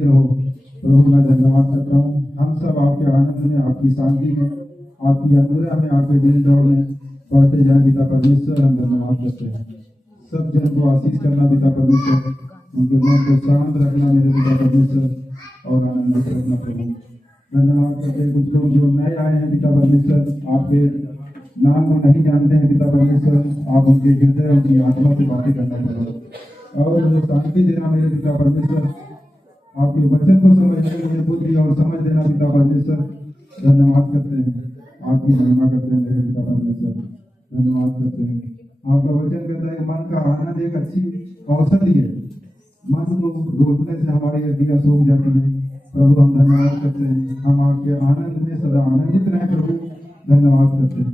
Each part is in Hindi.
आनंदित रहो। प्रभु मैं धन्यवाद करता हूँ, हम सब आपके आनंद में, आपकी शांति में, आपकी अनुग्रह में, आपके दिल दौड़ में बढ़ते जाए पिता परमेश्वर। हम धन्यवाद करते हैं। सब जन को आशीष करना पिता परमेश्वर, उनके मन को शांत रखना मेरे पिता परमेश्वर और आनंदित रखना प्रभु। धन्यवाद करते हैं। कुछ लोग जो नए आए हैं पिता परमेश्वर, आपके नाम को नहीं जानते हैं पिता परमेश्वर, आप उनके हृदय, उनकी आत्मा से बातें करना प्रभु और शांति देना मेरे पिता परमेश्वर। आपके वचन को समझने के लिए बुद्धि और समझ देना पिता परमेश्वर। धन्यवाद करते हैं, आपकी महिमा करते हैं मेरे पिता परमेश्वर। धन्यवाद करते हैं। आपका वचन कहता है मन का आनंद एक अच्छी औषधि है, मन को रोकने से हमारी हड्डियां सूख जाती है। प्रभु हम धन्यवाद करते हैं, हम आपके आनंद में सदा आनंदित रहें प्रभु। धन्यवाद करते हैं,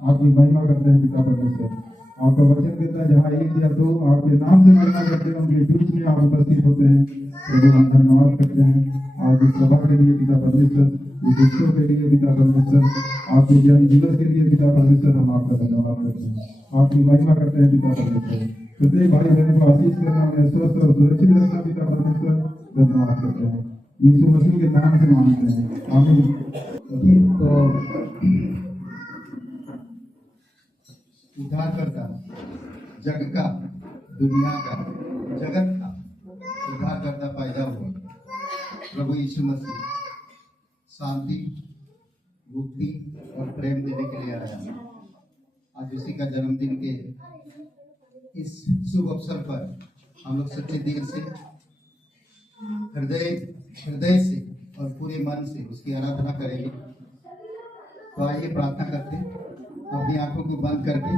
आपकी महिमा करते हैं पिता परमेश्वर। आपका वचन कहता है जहाँ एक या दो आपके नाम से महिमा करते हैं, उनके बीच में आप उपस्थित होते हैं। प्रभु हम धन्यवाद करते हैं आपकी सभा के लिए पिता परमेश्वर, विश्व के लिए पिता परमेश्वर, आपके जन दिवस के लिए पिता परमेश्वर। हम आपका धन्यवाद करते हैं, आपकी महिमा करते हैं पिता परमेश्वर। प्रत्येक भाई बहन को आशीष करना, उन्हें स्वस्थ और सुरक्षित रखना पिता परमेश्वर। धन्यवाद करते हैं, यीशु मसीह के नाम से मांगते हैं, आमीन। तो उद्धारकर्ता, जग का, दुनिया का, जगत का उद्धारकर्ता पैदा हुआ प्रभु यीशु मसीह शांति, मुक्ति और प्रेम देने के लिए आया। आज उसी का जन्मदिन के इस शुभ अवसर पर हम लोग सच्चे दिल से, हृदय से और पूरे मन से उसकी आराधना करेंगे। तो आइए प्रार्थना करते हैं, अपनी आंखों को बंद करके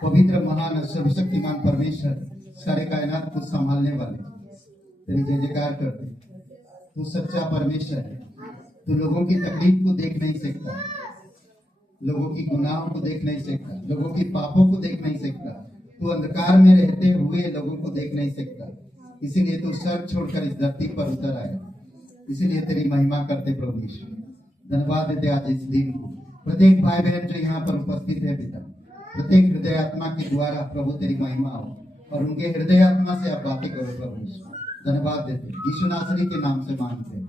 पवित्र महान सर्वशक्तिमान परमेश्वर, सारे कायनात को संभालने वाले तेरी जय जयकार करते। तू सच्चा परमेश्वर है, तू लोगों की तकलीफ को देख नहीं सकता, लोगों की गुनाहों को देख नहीं सकता, लोगों की पापों को देख नहीं सकता। तू अंधकार में रहते हुए लोगों को देख नहीं सकता, इसीलिए तू स्वर्ग छोड़कर इस धरती पर उतर आया। इसीलिए तेरी महिमा करते प्रभु यीशु। धन्यवाद देते आज इस दिन को, प्रत्येक भाई बहन जो यहाँ पर उपस्थित है पिता, प्रत्येक हृदय आत्मा के द्वारा प्रभु तेरी महिमा हो और उनके हृदय आत्मा से आप बातें करो प्रभु यीशु। धन्यवाद देते यीशु नासरी के नाम से मांगते हैं,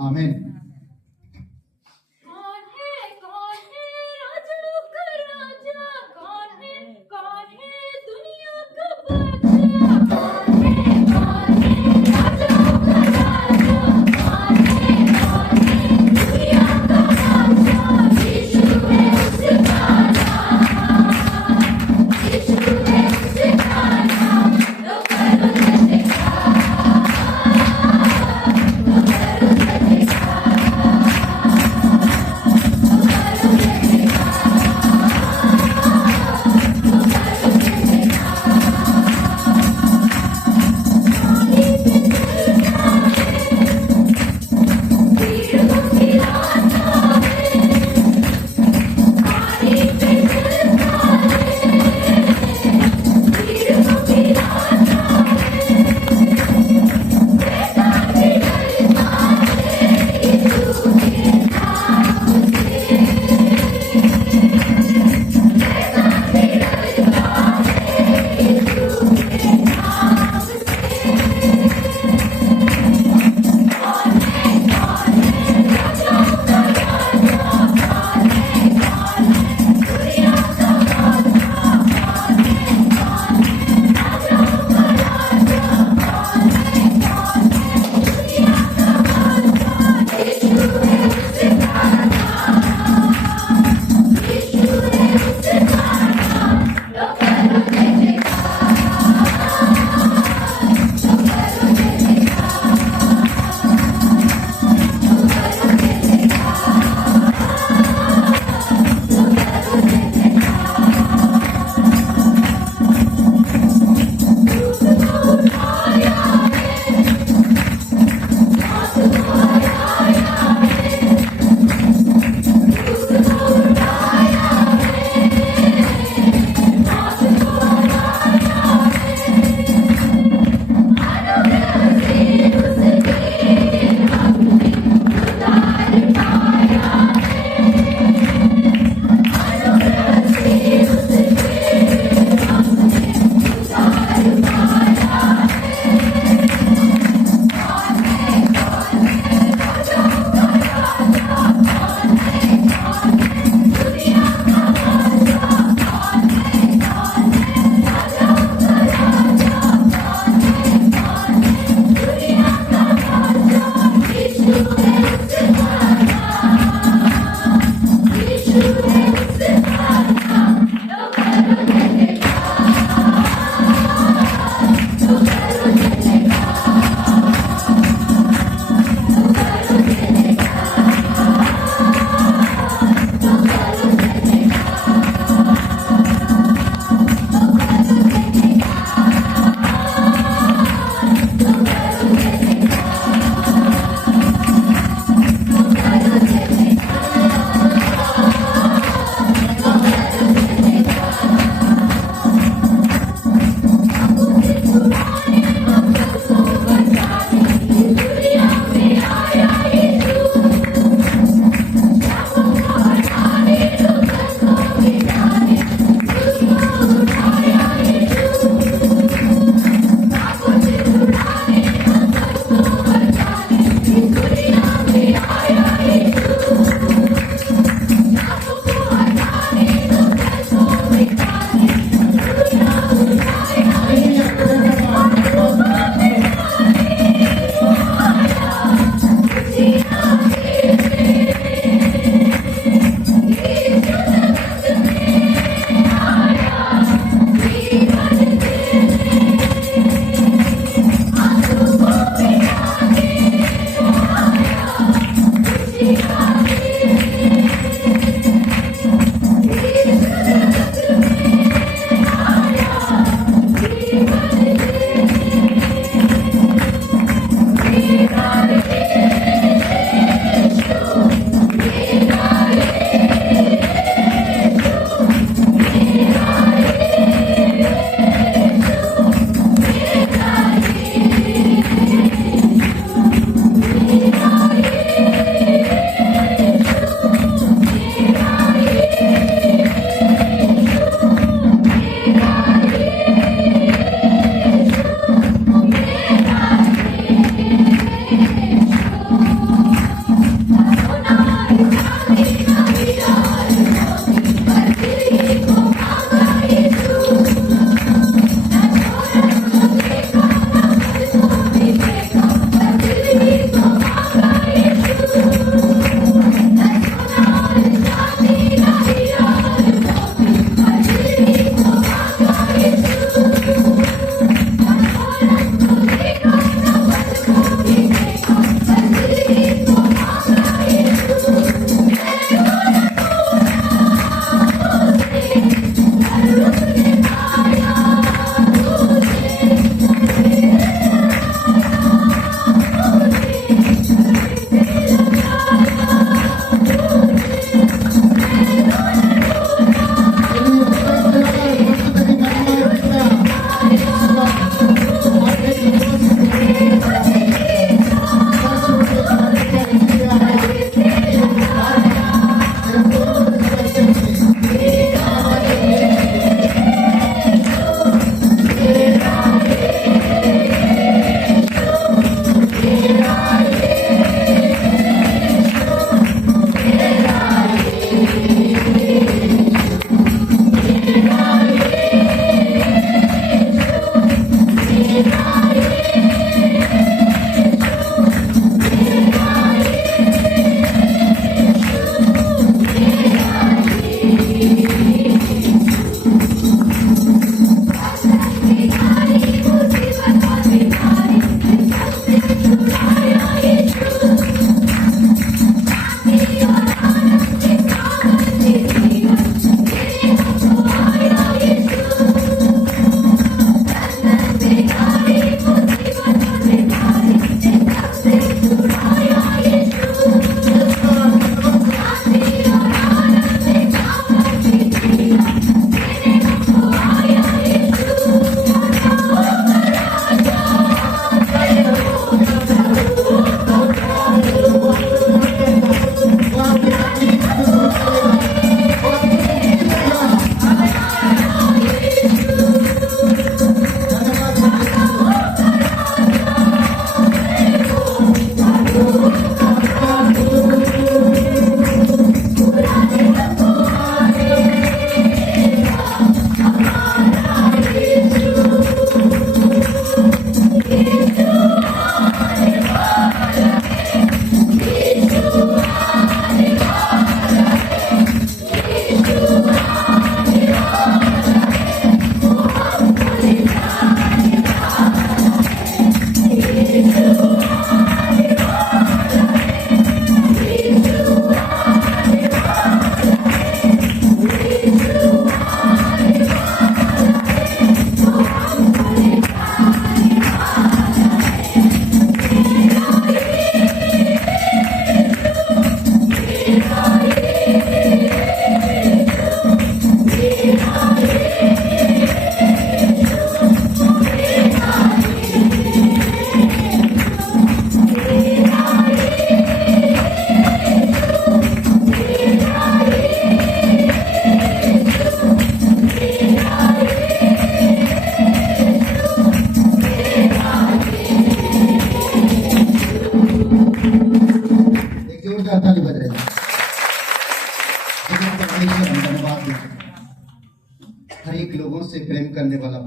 आमीन।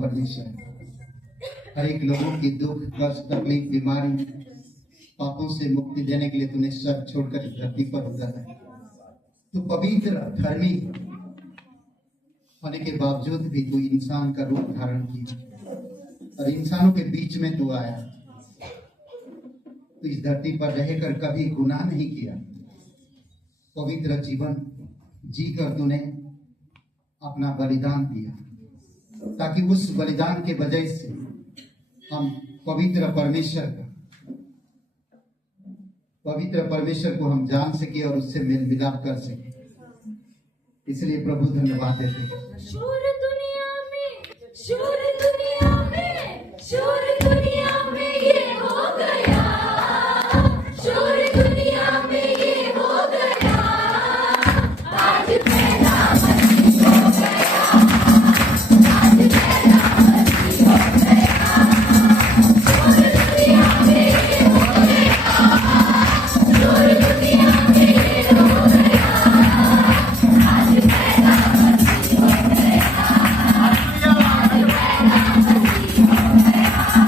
परमेश्वर है। हर एक लोगों की दुख, कष्ट, तकलीफ, बीमारी, पापों से मुक्ति देने के लिए तूने सब छोड़कर इस धरती पर उतरा है। तू पवित्र धर्मी होने के बावजूद भी तू इंसान का रूप धारण किया और इंसानों के बीच में तू आया। तू इस धरती पर रहकर कभी गुनाह नहीं किया, पवित्र जीवन जीकर तूने अपना बलिदान दिया ताकि उस बलिदान के वजह से हम पवित्र परमेश्वर को हम जान सके और उससे मेल मिलाप कर सके। इसलिए प्रभु धन्यवाद देते हैं। शोर दुनिया में, शोर दुनिया में, शोर दुनिया में ये हो गया, शोर दुनिया में ये हो गया, आज पहला मसीह हो गया, आज पहला मसीह हो गया, शोर दुनिया में ये हो गया, शोर दुनिया में ये हो गया, आज पहला मसीह हो गया, आज पहला मसीह हो गया।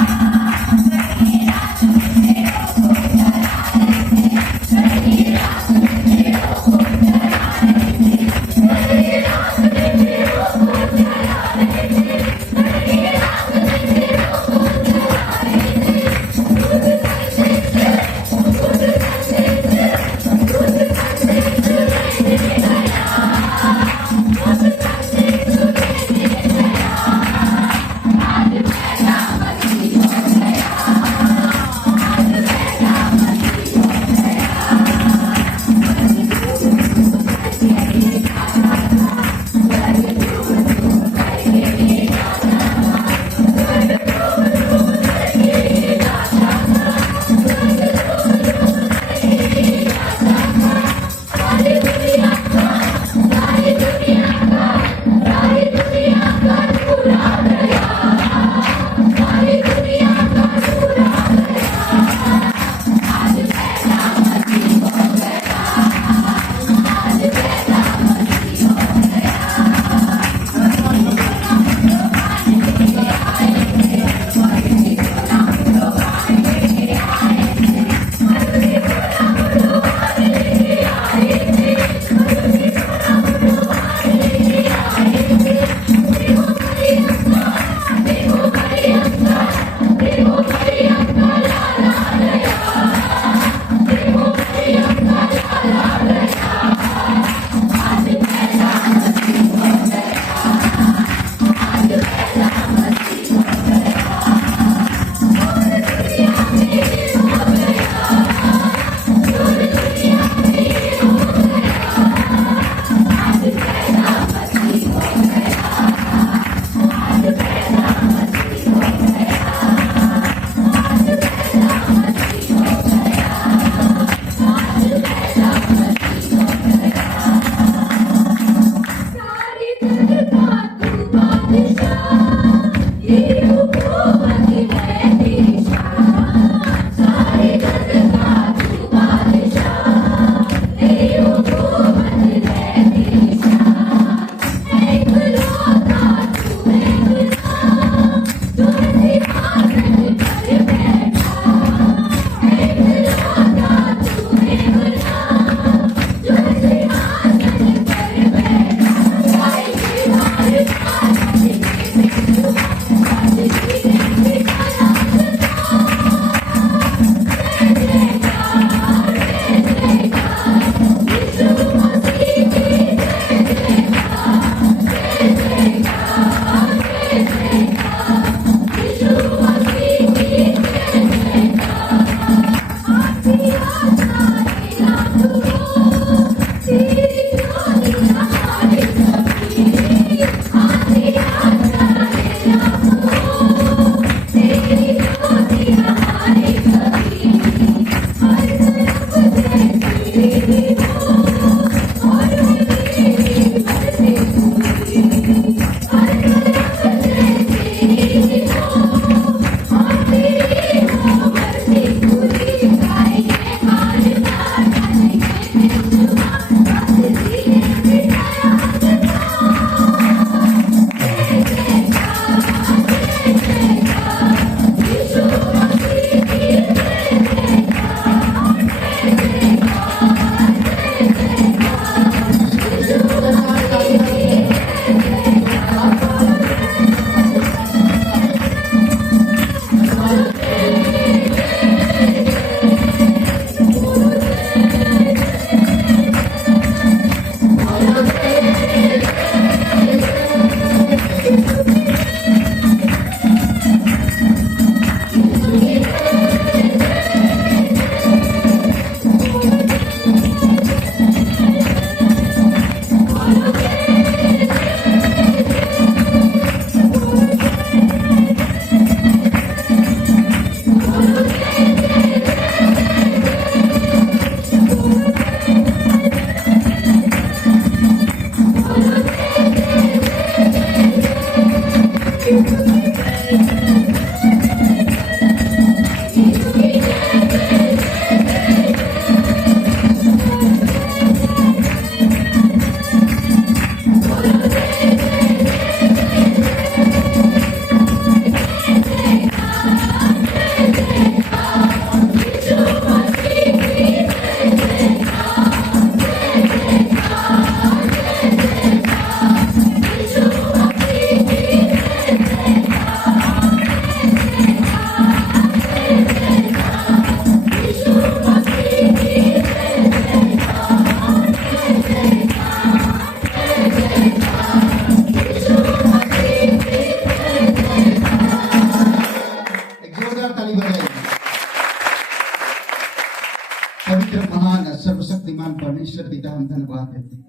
पवित्र महान सर्वशक्तिमान परमेश्वर पिता, हम धन्यवाद देते हैं।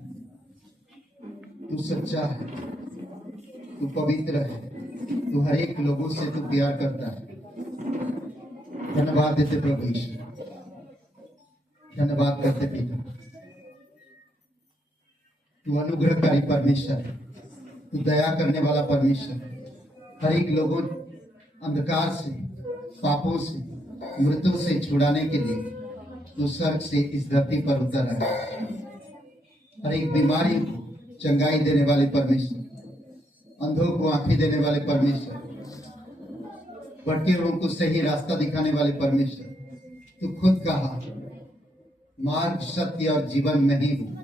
तू सच्चा है, तू पवित्र है, तू हर एक लोगों से तू प्यार करता है। धन्यवाद देते प्रभु ईश्वर, धन्यवाद करते पिता। तू अनुग्रहकारी परमेश्वर है, तू दया करने वाला परमेश्वर है। हर एक लोगों अंधकार से, पापों से, मृत्यु से छुड़ाने के लिए तू स्वर्ग से इस धरती पर उतर आया। हर एक बीमारी को चंगाई देने वाले परमेश्वर, अंधों को आंखें देने वाले परमेश्वर, भटके लोगों को सही रास्ता दिखाने वाले परमेश्वर। तू खुद कहा, मार्ग, सत्य और जीवन में ही हूं,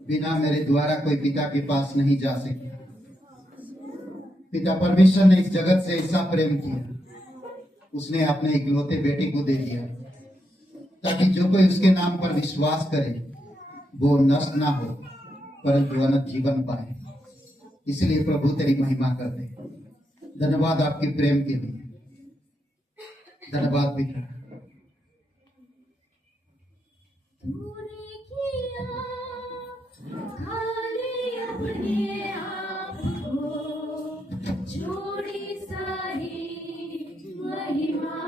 बिना मेरे द्वारा कोई पिता के पास नहीं जा सकता। पिता परमेश्वर ने इस जगत से ऐसा प्रेम किया, उसने अपने इकलौते बेटे को दे दिया, ताकि जो कोई उसके नाम पर विश्वास करे वो नष्ट ना हो, परंतु अनंत जीवन पाए। इसलिए प्रभु तेरी महिमा करते हैं। धन्यवाद आपके प्रेम के लिए, धन्यवाद पिता। तूने किया खाली अपने आप को, छोड़ी सारी महिमा,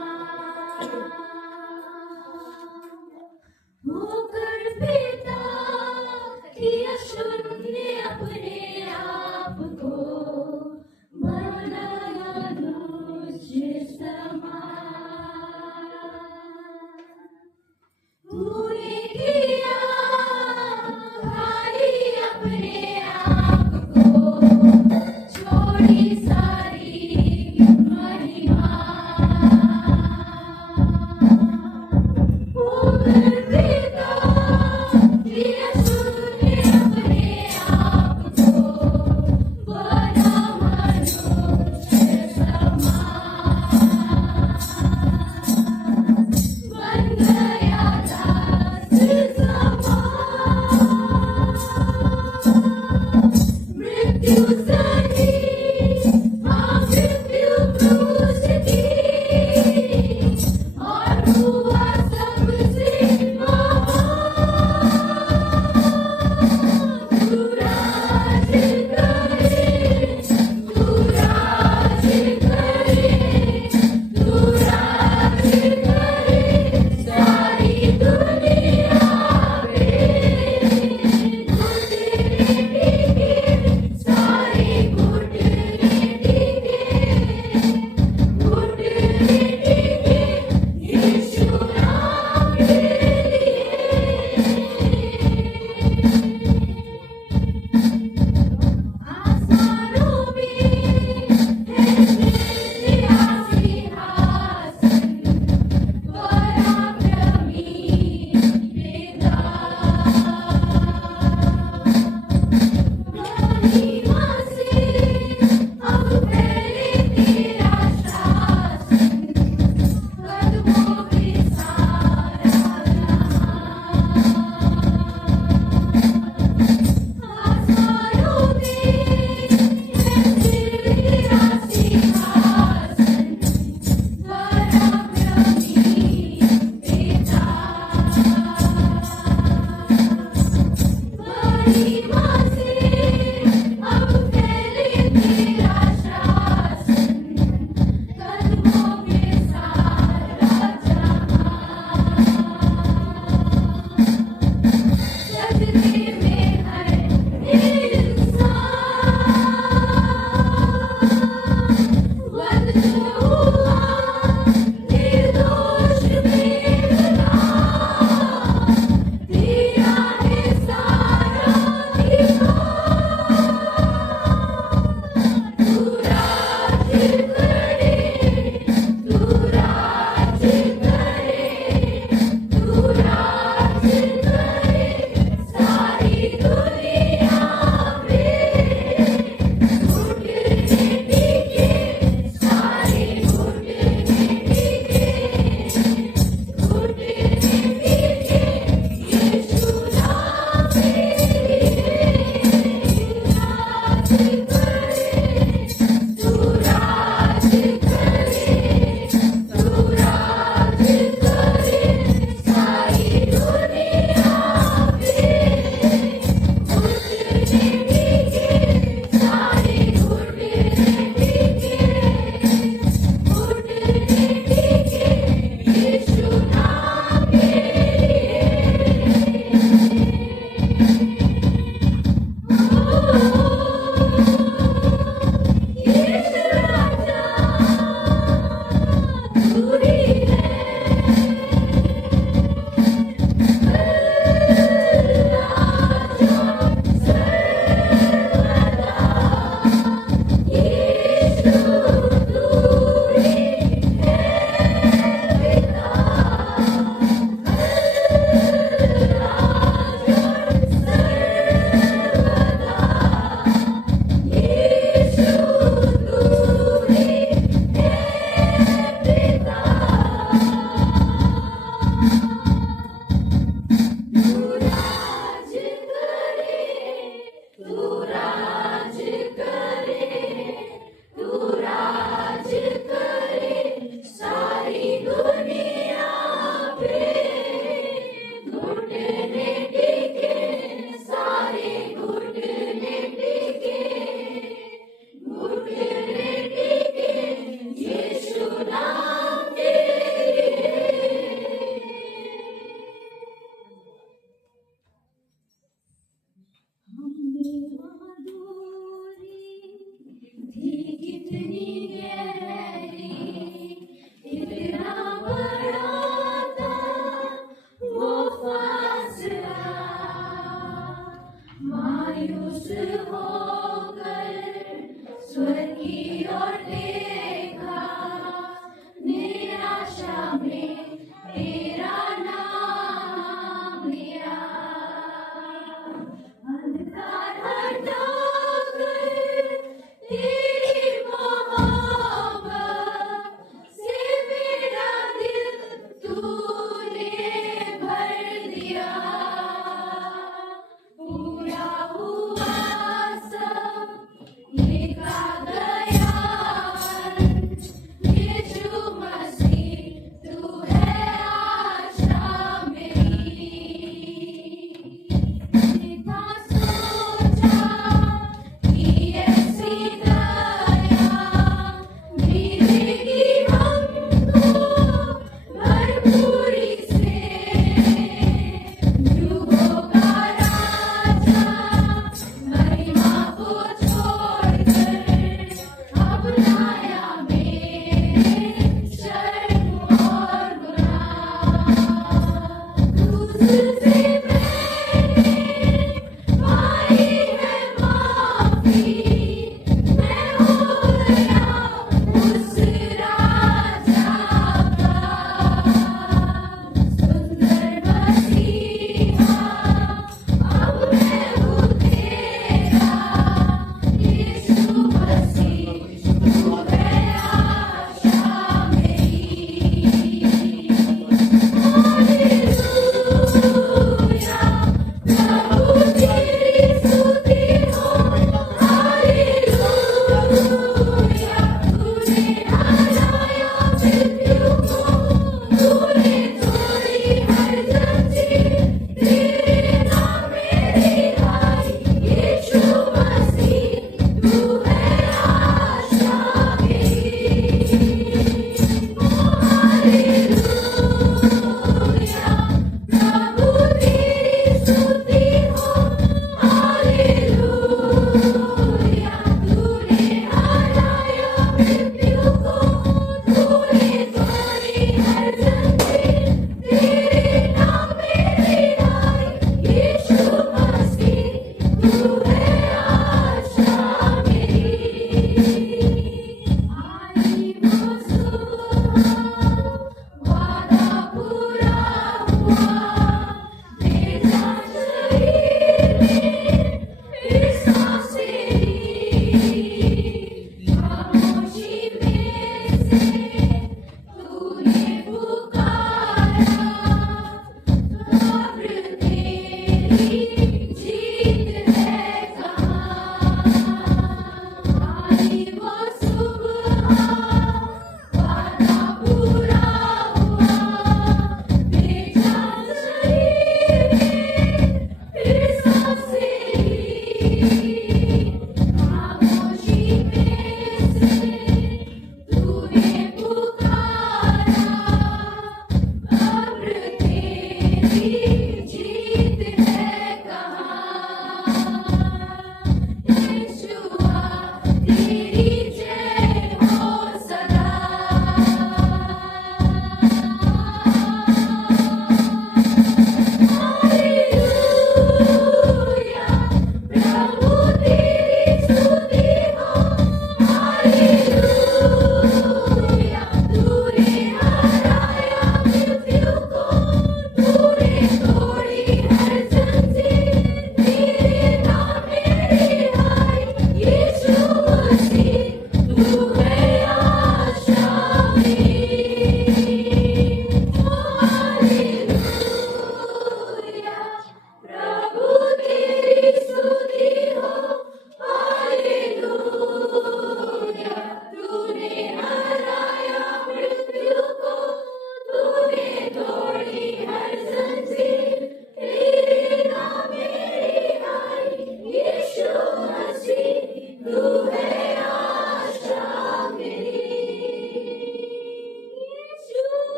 होकर पिता किया शून्य अपने आप को, बनाया तुझे समान। तूने किया खाली अपने आप को, छोड़ी सारी महिमा,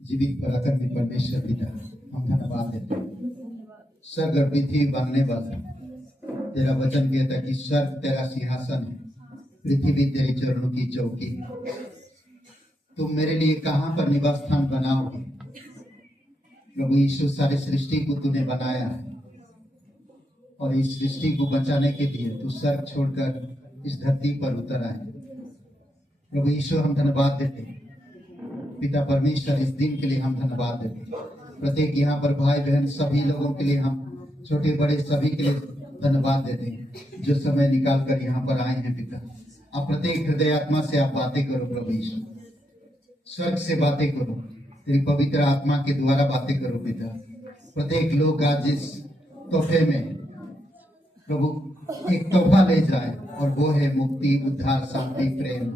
जीवित पराक्रमी परमेश्वर पिता, हम धन्यवाद देते हैं। स्वर्ग और पृथ्वी बांधने वाला, तेरा वचन कहता है कि स्वर्ग तेरा सिंहासन है, पृथ्वी तेरे चरणों की चौकी है। तुम मेरे लिए कहां पर निवास स्थान बनाओगे? प्रभु यीशु, सारे सृष्टि को तूने बनाया है और इस सृष्टि को बचाने के लिए तू स्वर्ग छोड़कर इस धरती पर उतर आए। प्रभु यीशु, हम धन्यवाद देते हैं। पिता परमेश्वर, इस दिन के लिए हम धन्यवाद देते हैं। प्रत्येक यहाँ पर भाई बहन सभी लोगों के लिए, हम छोटे बड़े सभी के लिए धन्यवाद देते हैं जो समय निकाल कर यहाँ पर आए हैं। पिता, आप प्रत्येक हृदय आत्मा से आप बातें करो। प्रभु यीशु, स्वर्ग से बातें करो, तेरी पवित्र आत्मा के द्वारा बातें करो। पिता, प्रत्येक लोग आज इस तोहफे में प्रभु एक तोहफा ले जाए और वो है मुक्ति, उद्धार, शांति, प्रेम,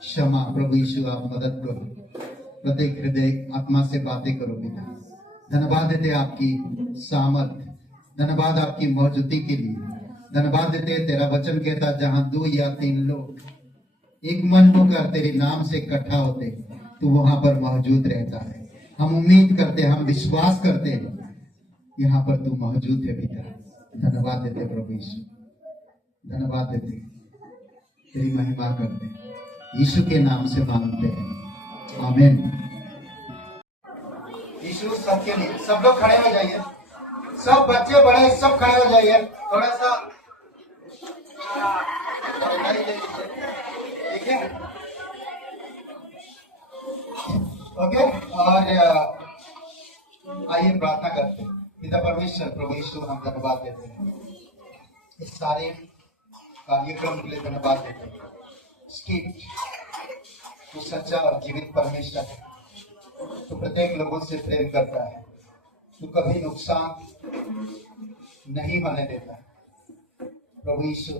क्षमा। प्रभु यीशु, आप मदद करो। प्रत्येक हृदय आत्मा से बातें करो। पिता, धन्यवाद देते आपकी सामर्थ, धन्यवाद आपकी मौजूदगी के लिए, धन्यवाद देते तेरा वचन कहता जहां 2 या 3 लोग एक मन होकर तेरे नाम से इकट्ठा होते, तू वहां पर मौजूद रहता है। हम उम्मीद करते, हम विश्वास करते हैं यहाँ पर तू मौजूद है। पिता, धन्यवाद देते प्रभु यीशु, धन्यवाद देते, तेरी महिमा करते, यीशु के नाम से मांगते हैं, आमीन। यीशु सबके लिए, सब लोग खड़े हो जाइए, सब बच्चे बड़े सब खड़े हो जाइए। थोड़ा सा ठीक है, ओके। और आइए प्रार्थना करते हैं। पिता परमेश्वर, प्रभु यीशु, हम धन्यवाद देते हैं इस सारे कार्यक्रम के लिए, धन्यवाद देते हैं। स्किट, तू सच्चा और जीवित परमेश्वर है, तू प्रत्येक लोगों से प्रेम करता है, तू कभी नुकसान नहीं होने देता। प्रभु यीशु,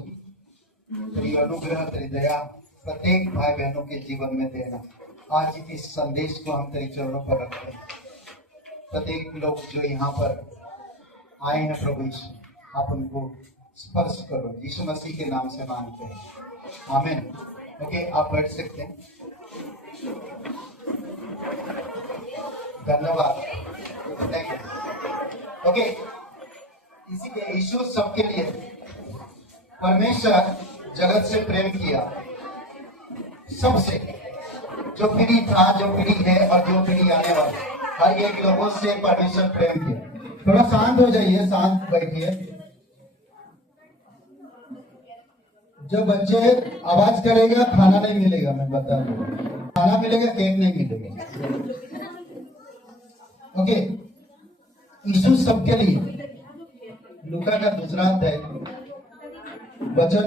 तेरी अनुग्रह, तेरी दया प्रत्येक भाई बहनों के जीवन में देना। आज इस संदेश को हम तेरे चरणों पर रखते हैं। प्रत्येक लोग जो यहाँ पर आए हैं प्रभु यीशु, आप उनको स्पर्श करो, यीशु मसीह के नाम से मांगते हैं, आमीन। ओके, आप बैठ सकते हैं। धन्यवाद। ओके, इसी के यीशु सबके लिए, परमेश्वर जगत से प्रेम किया, सबसे, जो पीढ़ी था, जो पीढ़ी है और जो पीढ़ी आने वाली, हर एक लोगों से परमेश्वर प्रेम किया। थोड़ा शांत हो जाइए, शांत बैठिए। जो बच्चे आवाज करेगा खाना नहीं मिलेगा, मैं बता दूं, खाना मिलेगा, केक नहीं मिलेगा। ओके, यीशु सबके लिए। लूका का दूसरा अध्याय वचन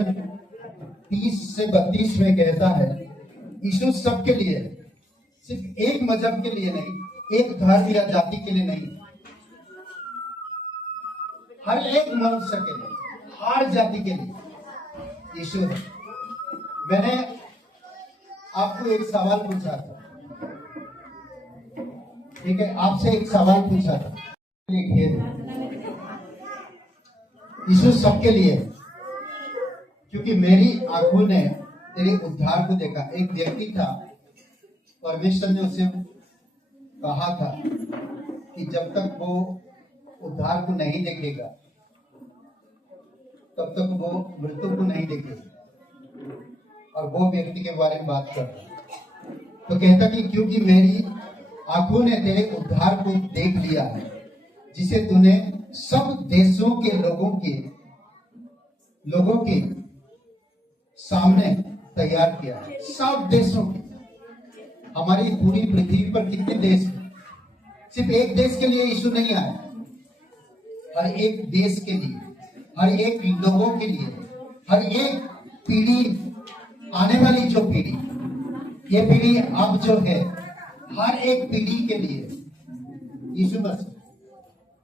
30 से 32 में कहता है, यीशु सबके लिए है, सिर्फ एक मजहब के लिए नहीं, एक धर्म या जाति के लिए नहीं, हर एक मनुष्य के लिए, हर जाति के लिए यीशु है। मैंने आपको एक सवाल पूछा था, ठीक है, आपसे एक सवाल पूछा था, यीशु सबके लिए है, क्योंकि मेरी आंखों ने तेरे उद्धार को देखा। एक व्यक्ति था, परमेश्वर ने उसे कहा था कि जब तक वो उद्धार को नहीं देखेगा तब तक वो मृत्यु को नहीं देखेगा। और वो व्यक्ति के बारे में बात कर रहा, तो कहता कि क्योंकि मेरी आंखों ने तेरे उद्धार को देख लिया है, जिसे तूने सब देशों के लोगों के सामने तैयार किया है। सब देशों के, हमारी पूरी पृथ्वी पर कितने देश हैं? सिर्फ एक देश के लिए यीशु नहीं आया, हर एक देश के लिए, हर एक लोगों के लिए, हर एक पीढ़ी, आने वाली जो पीढ़ी, ये पीढ़ी अब जो है, हर एक पीढ़ी के लिए यीशु मसीह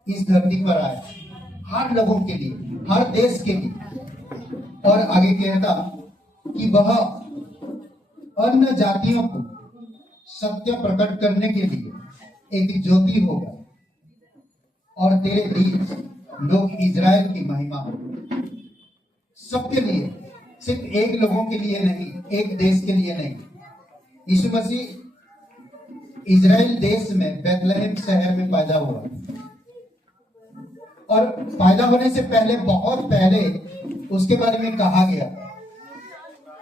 इस धरती पर आया, हर लोगों के लिए, हर देश के लिए। और आगे कहता कि वह अन्य जातियों को सत्य प्रकट करने के लिए एक ज्योति होगा, और तेरे बीच लोग इजराइल की महिमा हो। सबके लिए, सिर्फ एक लोगों के लिए नहीं, एक देश के लिए नहीं। यीशु मसीह इजराइल देश में बैतलहम शहर में पैदा हुआ, और पैदा होने से पहले, बहुत पहले उसके बारे में कहा गया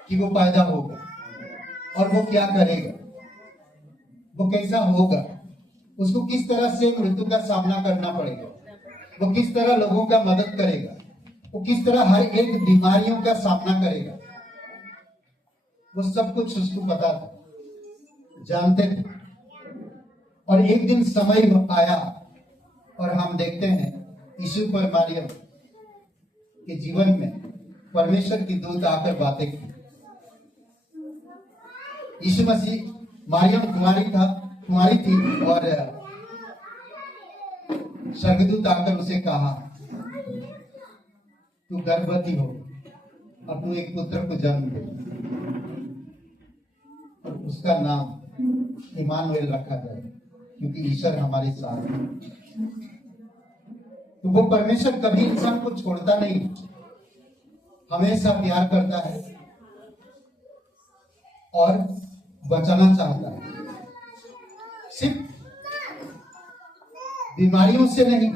कि वो पैदा होगा और वो क्या करेगा, वो कैसा होगा, उसको किस तरह से मृत्यु का सामना करना पड़ेगा, वो किस तरह लोगों का मदद करेगा, वो किस तरह हर एक बीमारियों का सामना करेगा, वो सब कुछ उसको पता था, जानते थे। और एक दिन समय आया और हम देखते हैं यीशु पर मरियम के जीवन में परमेश्वर की दूत आकर बातें की। यीशु मसीह, मरियम कुमारी थी, और स्वर्गदूत आकर उसे कहा, तू गर्भवती हो और तू एक पुत्र को जन्म दे, और उसका नाम इमानुएल रखा जाए, क्योंकि ईश्वर हमारे साथ है। तो वो परमेश्वर कभी इंसान को छोड़ता नहीं, हमेशा प्यार करता है और बचाना चाहता है। सिर्फ बीमारियों से नहीं,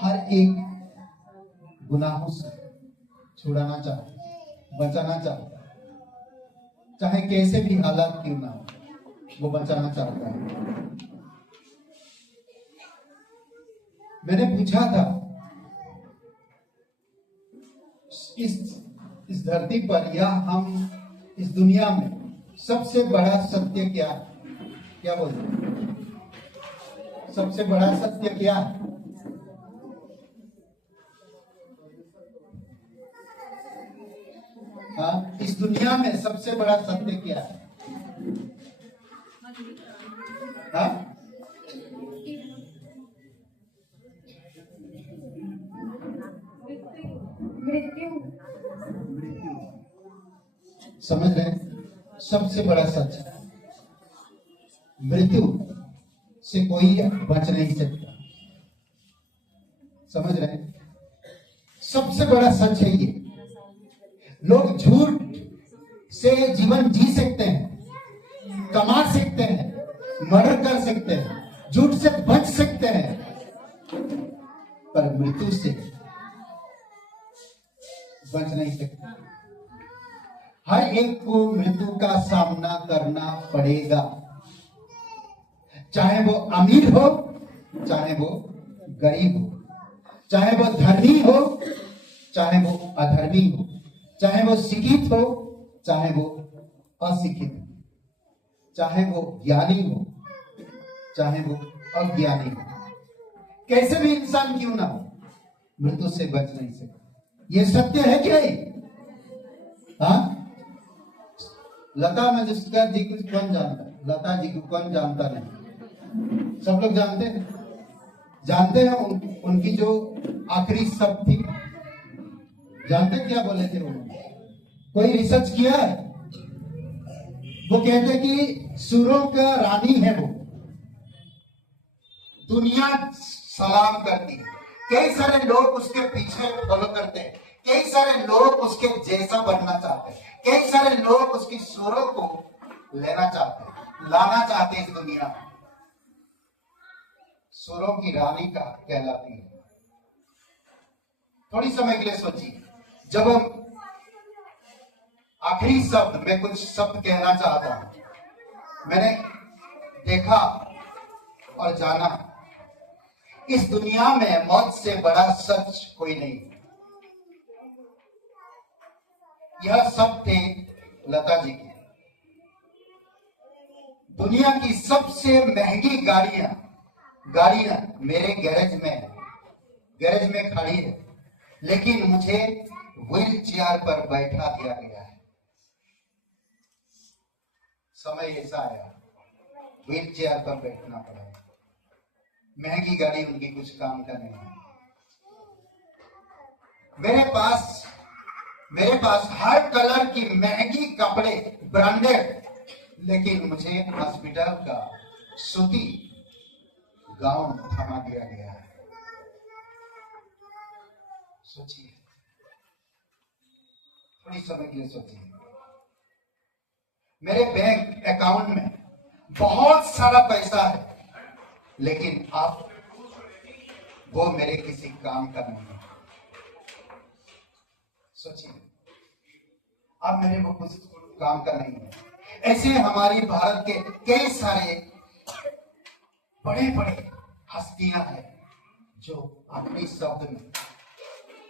हर एक गुनाहों से छुड़ाना चाहता है, बचाना चाहता है, चाहे कैसे भी हालात क्यों ना हो, वो बचाना चाहता है। मैंने पूछा था, इस धरती पर या हम इस दुनिया में सबसे बड़ा सत्य क्या है? क्या बोलते हैं? सबसे बड़ा सत्य क्या है? हाँ, इस दुनिया में सबसे बड़ा सत्य क्या है? हाँ? समझ रहे? सबसे बड़ा सच, मृत्यु से कोई बच नहीं सकता। समझ रहे? सबसे बड़ा सच है ये। लोग झूठ से जीवन जी सकते हैं, कमा सकते हैं, मर्डर कर सकते हैं, झूठ से बच सकते हैं, पर मृत्यु से बच नहीं सकते। हर एक को मृत्यु का सामना करना पड़ेगा, चाहे वो अमीर हो, चाहे वो गरीब हो, चाहे वो धर्मी हो, चाहे वो अधर्मी हो, चाहे वो शिक्षित हो, चाहे वो अशिक्षित हो, चाहे वो ज्ञानी हो, चाहे वो अज्ञानी हो, कैसे भी इंसान क्यों ना हो, मृत्यु से बच नहीं सकता। ये सत्य है कि नहीं? हाँ, लता मंगेशकर जी को कौन जानता है? लता जी को कौन जानता नहीं? सब लोग जानते हैं। जानते हैं उनकी जो आखिरी शब्द थी, जानते क्या बोले थे उन्होंने? कोई रिसर्च किया है? वो कहते कि सुरों का रानी है वो, दुनिया सलाम करती है। कई सारे लोग उसके पीछे फॉलो करते हैं, कई सारे लोग उसके जैसा बनना चाहते हैं, कई सारे लोग उसकी सुरों को लेना चाहते हैं, लाना चाहते हैं इस दुनिया में। सुरों की रानी का कहलाती है। थोड़ी समय के लिए सोचिए, जब हम आखिरी शब्द में कुछ शब्द कहना चाहता हूं, मैंने देखा और जाना, इस दुनिया में मौत से बड़ा सच कोई नहीं। यह शब्द थे लता जी के। दुनिया की सबसे महंगी गाड़ियां मेरे गैरेज में खड़ी है, लेकिन मुझे व्हील चेयर पर बैठा दिया गया है। समय ऐसा आया, व्हील चेयर पर बैठना पड़ा। महंगी गाड़ी उनकी कुछ काम का नहीं है। मेरे पास हर कलर की महंगी कपड़े, ब्रांडेड, लेकिन मुझे हॉस्पिटल का सूती गाउन थमा दिया गया है। सोचिए, थोड़ी समय के लिए सोचिए। मेरे बैंक अकाउंट में बहुत सारा पैसा है, लेकिन आप वो मेरे किसी काम का नहीं है। सोचिए, अब मेरे वो कुछ काम का नहीं है। ऐसे हमारी भारत के कई सारे बड़े बड़े हस्तियां हैं जो अपने शब्द में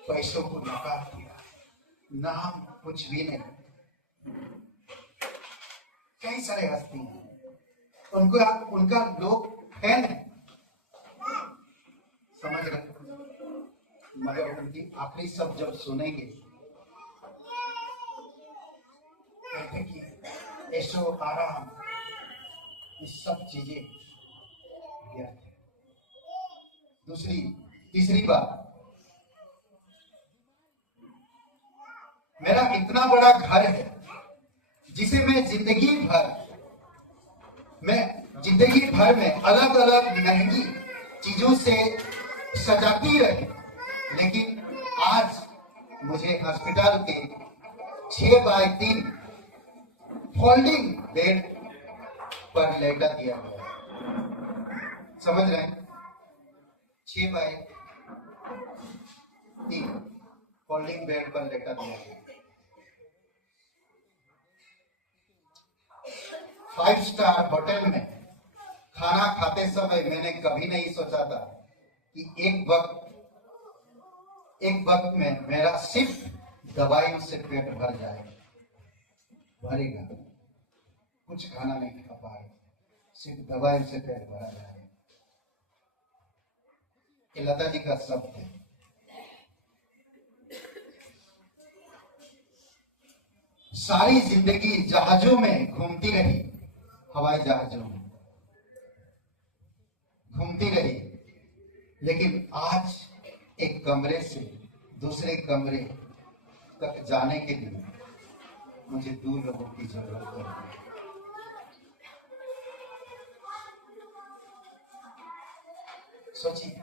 पैसों को नकार दिया, नाम कुछ भी नहीं। कई सारे हस्ती हैं, उनका लोग फैन है, समझ रहे, मगर उनकी आखिरी शब्द जब सुनेंगे, कहते कि ऐशो आराम, ये सब चीजें व्यर्थ है। तीसरी बात, मेरा इतना बड़ा घर है जिसे मैं जिंदगी भर में अलग अलग महंगी चीजों से सजाती रही, लेकिन आज मुझे हॉस्पिटल के 6x3 फोल्डिंग बेड पर लेटा दिया गया। समझ रहे हैं? 6x3 फोल्डिंग बेड पर लेटा दिया गया। 5 स्टार होटल में खाना खाते समय मैंने कभी नहीं सोचा था कि एक वक्त में मेरा सिर्फ दवाइयों से पेट भरेगा। कुछ खाना नहीं खा पाए, सिर्फ दवाइयों से पेट भरा जाएगा। ये लता जी का शब्द है। सारी जिंदगी जहाजों में घूमती रही, हवाई जहाजों में घूमती रही, लेकिन आज एक कमरे से दूसरे कमरे तक जाने के लिए मुझे 2 लोगों की जरूरत है। सोचिए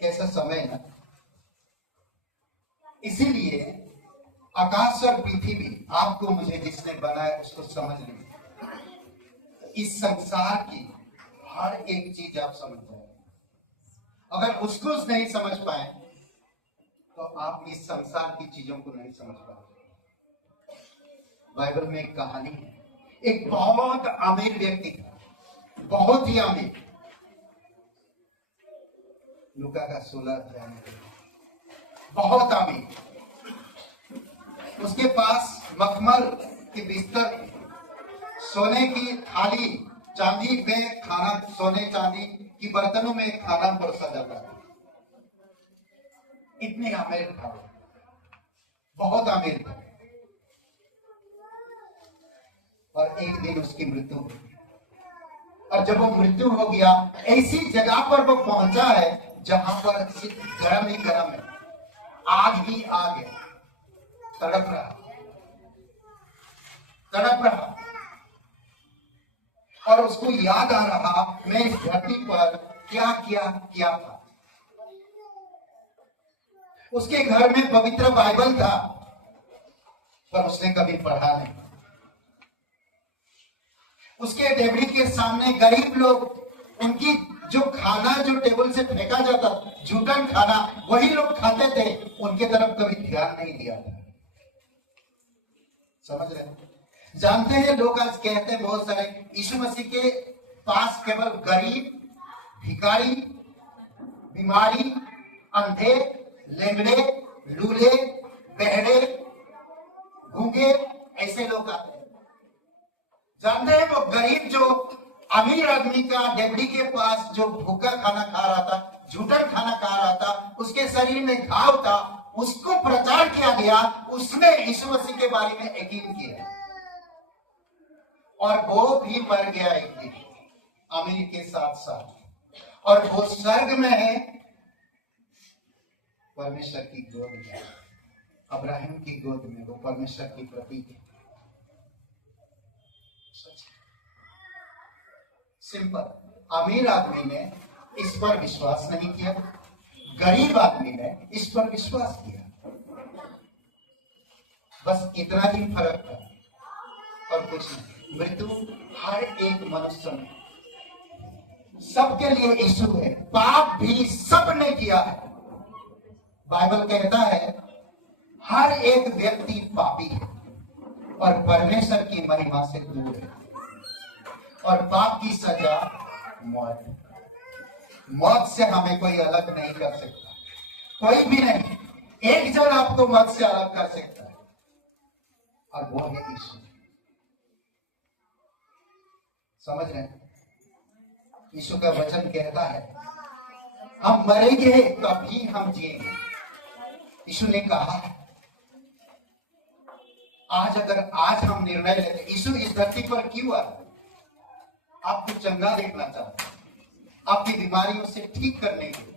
कैसा समय है। इसीलिए आकाश और पृथ्वी, आपको मुझे जिसने बनाया उसको समझ लीजिए। इस संसार की हर एक चीज आप समझ जाए। अगर उसको नहीं समझ पाए तो आप इस संसार की चीजों को नहीं समझ पाए। बाइबल में एक कहानी है, एक बहुत अमीर व्यक्ति था, बहुत ही अमीर। लूका का 16 अध्याय में, बहुत अमीर। उसके पास मखमल के बिस्तर, सोने की थाली चांदी में खाना, सोने चांदी की बर्तनों में खाना परोसा जाता था। इतने अमीर था, बहुत अमीर था। और एक दिन उसकी मृत्यु हो गई। और जब वो मृत्यु हो गया, ऐसी जगह पर वो पहुंचा है जहां पर सिर्फ गर्म ही गर्म है, आग ही आग है, तड़प रहा, तड़प रहा। और उसको याद आ रहा, मैं इस धरती पर क्या किया क्या था। उसके घर में पवित्र बाइबल था, पर उसने कभी पढ़ा नहीं। उसके डेबड़ी के सामने गरीब लोग, उनकी जो खाना जो टेबल से फेंका जाता, जूठन खाना, वही लोग खाते थे, उनके तरफ कभी ध्यान नहीं दिया था। समझ रहे हैं? जानते हैं, लोग आज कहते हैं बहुत सारे, यीशु मसीह के पास केवल गरीब, भिखारी, बीमारी, अंधे, लेंगड़े, लूले, बहरे, गूंगे, ऐसे लोग आते हैं। जानते हैं, वो गरीब जो अमीर आदमी का डेबड़ी के पास जो भूखा खाना खा रहा था, जूठन खाना खा रहा था, उसके शरीर में घाव था, उसको प्रचार किया गया, उसने यीशु मसीह के बारे में यकीन किया, और वो भी मर गया एक दिन अमीर के साथ साथ। और वो स्वर्ग में है, परमेश्वर की गोद में, अब्राहिम की गोद में, वो परमेश्वर की प्रतीक है। सिंपल। अमीर आदमी ने इस पर विश्वास नहीं किया, गरीब आदमी ने इस पर विश्वास किया। बस इतना ही फर्क था और कुछ नहीं। मृत्यु हर एक मनुष्य में, सबके लिए यीशु है। पाप भी सबने किया है। बाइबल कहता है हर एक व्यक्ति पापी है और परमेश्वर की महिमा से दूर है, और पाप की सजा मौत है। मौत से हमें कोई अलग नहीं कर सकता, कोई भी नहीं। एक जन आपको मौत से अलग कर सकता है, और वो है यीशु। समझ रहे हैं? यीशु का वचन कहता है हम मरेंगे तभी हम जिएंगे। यीशु ने कहा है, आज हम निर्णय लेते। यीशु इस धरती पर क्यों आया? आपको चंगा देखना चाहता है, आपकी बीमारियों से ठीक करने के लिए,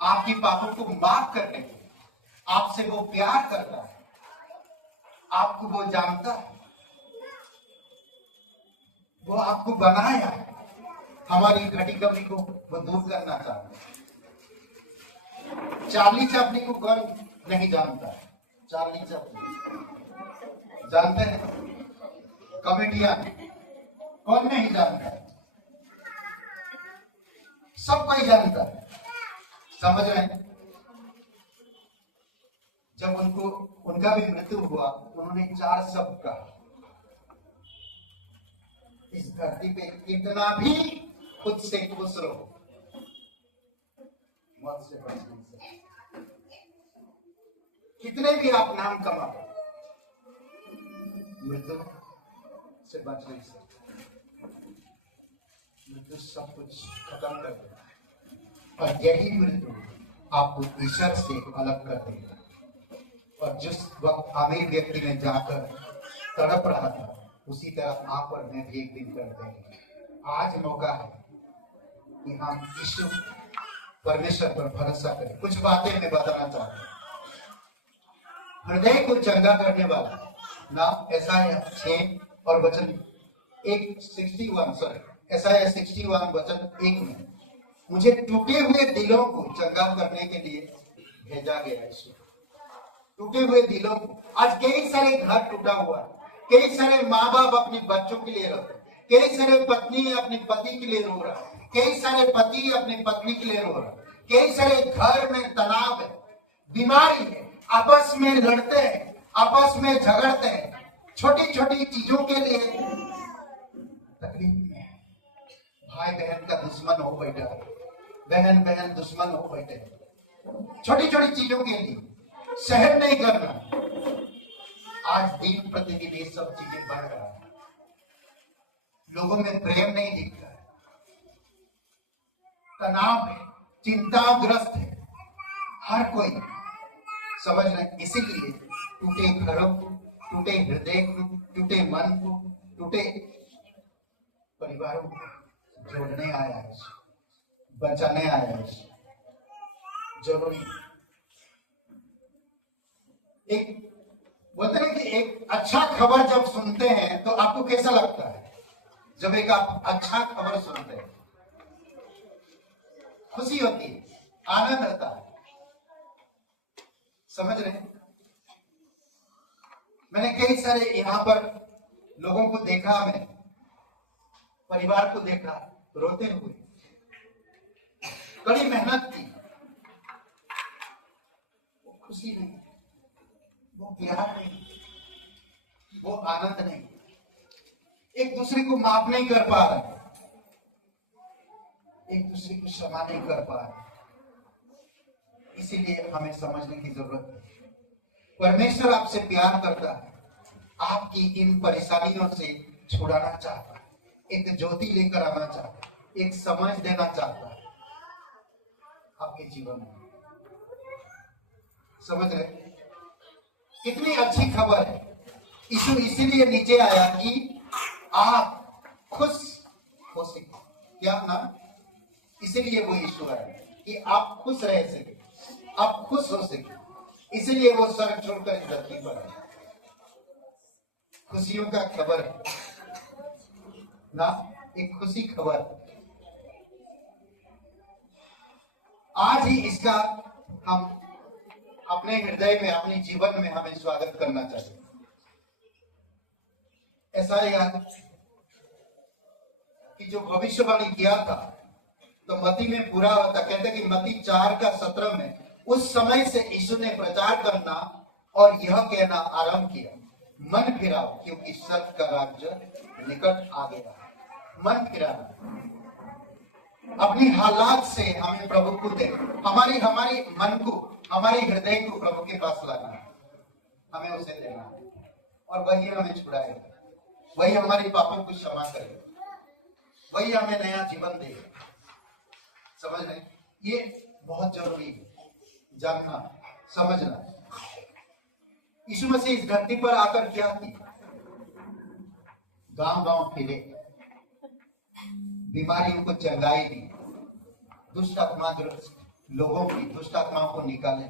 आपकी पापों को माफ करने के लिए। आपसे वो प्यार करता है, आपको वो जानता है, वो आपको बनाया है। हमारी घटी कमी को वो दूर करना चाहता है। चार्ली चैपलिन को कौन नहीं जानता है? चार्ली चैपलिन जानते हैं? कॉमेडियन कौन नहीं जानता है? सब कोई जानता है। समझ रहे हैं? जब उनका भी मृत्यु हुआ, उन्होंने 4 शब्द कहा, इस धरती पे कितना भी खुद से खुश रहो, मौत से बच नहीं सकते। कितने भी आप नाम कमा लो, मृत्यु से बच नहीं सकते। मृत्यु सब कुछ खत्म कर देता है, और यही मृत्यु आपको ईश्वर से अलग कर देगा। और जिस वक्त अमीर व्यक्ति ने जाकर तड़प रहा था, उसी तरह आप और मैं भी एक दिन कर देंगे। आज मौका है कि हम यीशु परमेश्वर पर भरोसा करें। कुछ बातें मैं बताना चाहता हूँ। हृदय को चंगा करने वाला ना यशायाह 6 और वचन 61 वचन 1 में, मुझे टूटे हुए दिलों को चंगा करने के लिए भेजा गया। यीशु टूटे हुए दिलों को, आज कई सारे घर टूटा हुआ है, कई सारे माँ बाप अपने बच्चों के लिए रो रहे, कई सारे पत्नी अपने पति के लिए रो रहा है, कई सारे पति अपनी पत्नी के लिए रो रहा है, कई सारे घर में तनाव है, बीमारी है, आपस में लड़ते हैं, आपस में झगड़ते हैं, छोटी छोटी चीजों के लिए तकलीफ में है। भाई बहन का दुश्मन हो बैठा है, बहन बहन दुश्मन हो बैठे हैं, छोटी छोटी चीजों के लिए सहन नहीं करना। आज दिन प्रतिदिन ये सब चीजें बढ़ रहा है। लोगों में प्रेम नहीं दिखता है, तनाव है, चिंताग्रस्त है हर कोई, समझ रहे हैं? इसीलिए टूटे घरों को, टूटे हृदय को, टूटे मन को, टूटे परिवारों को जोड़ने आया है, बचाने आया है। जरूरी एक बोलते हैं कि एक अच्छा खबर जब सुनते हैं तो आपको कैसा लगता है? जब एक आप अच्छा खबर सुनते हैं खुशी होती है, आनंद आता है, समझ रहे हैं? मैंने कई सारे यहां पर लोगों को देखा, मैं परिवार को देखा रोते हुए, कड़ी मेहनत की, वो खुशी नहीं, वो प्यार नहीं, वो आनंद नहीं, एक दूसरे को माफ नहीं कर पा रहे, एक दूसरे को क्षमा नहीं कर पा रहे। इसीलिए हमें समझने की जरूरत है, परमेश्वर आपसे प्यार करता है, आपकी इन परेशानियों से छुड़ाना चाहता है, एक ज्योति लेकर आना चाहता है, एक समझ देना चाहता है आपके जीवन में। समझ रहे? कितनी अच्छी खबर है। यीशु इसीलिए नीचे आया कि आप खुश हो सके। क्या ना? इसीलिए वो यीशु आया कि आप खुश रह सके, आप खुश हो सके। इसीलिए वो स्वर्ग छोड़कर इस धरती पर आया। खुशियों का खबर है ना, एक खुशी खबर। आज ही इसका हम अपने हृदय में, अपने जीवन में हमें स्वागत करना चाहिए। ऐसा याद कि जो भविष्यवाणी किया था तो मत्ती में पूरा होता। कहते कि मत्ती 4:17 में उस समय से यीशु ने प्रचार करना और यह कहना आरंभ किया, मन फिराओ क्योंकि स्वर्ग का राज्य निकट आ गया। मन फिराना, अपनी हालात से हमें प्रभु को दे, हमारी मन को, हमारे हृदय को प्रभु के पास लाना है, हमें उसे देना है और वही हमें छुड़ाएगा, वही हमारे पापों को क्षमा करेगा, वही हमें नया जीवन देगा। समझ रहे? ये बहुत जरूरी है जानना, समझना। यीशु मसीह इस धरती पर आकर क्या किया? गांव गांव फिरे, बीमारियों को चंगाई दी, दुष्ट आत्माग्रस्त लोगों की, दुष्ट आत्माओं को निकाले,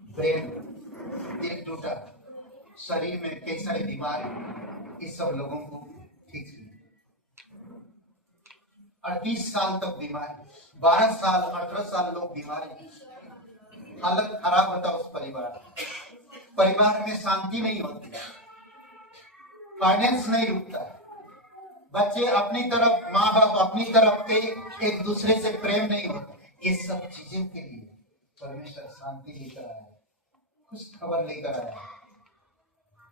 ब्रेन दिल टूटा, शरीर में कई सारे बीमारी, इस सब लोगों को ठीक किया। 38 साल तक बीमारी, 12 साल 18 साल लोग बीमारी, हालत खराब होता उस परिवार में शांति नहीं होती, फाइनेंस नहीं रुकता, बच्चे अपनी तरफ, माँ बाप अपनी तरफ एक दूसरे से प्रेम नहीं होता। ये सब चीजों के लिए परमेश्वर शांति लेकर आया, खुश खबर लेकर आया।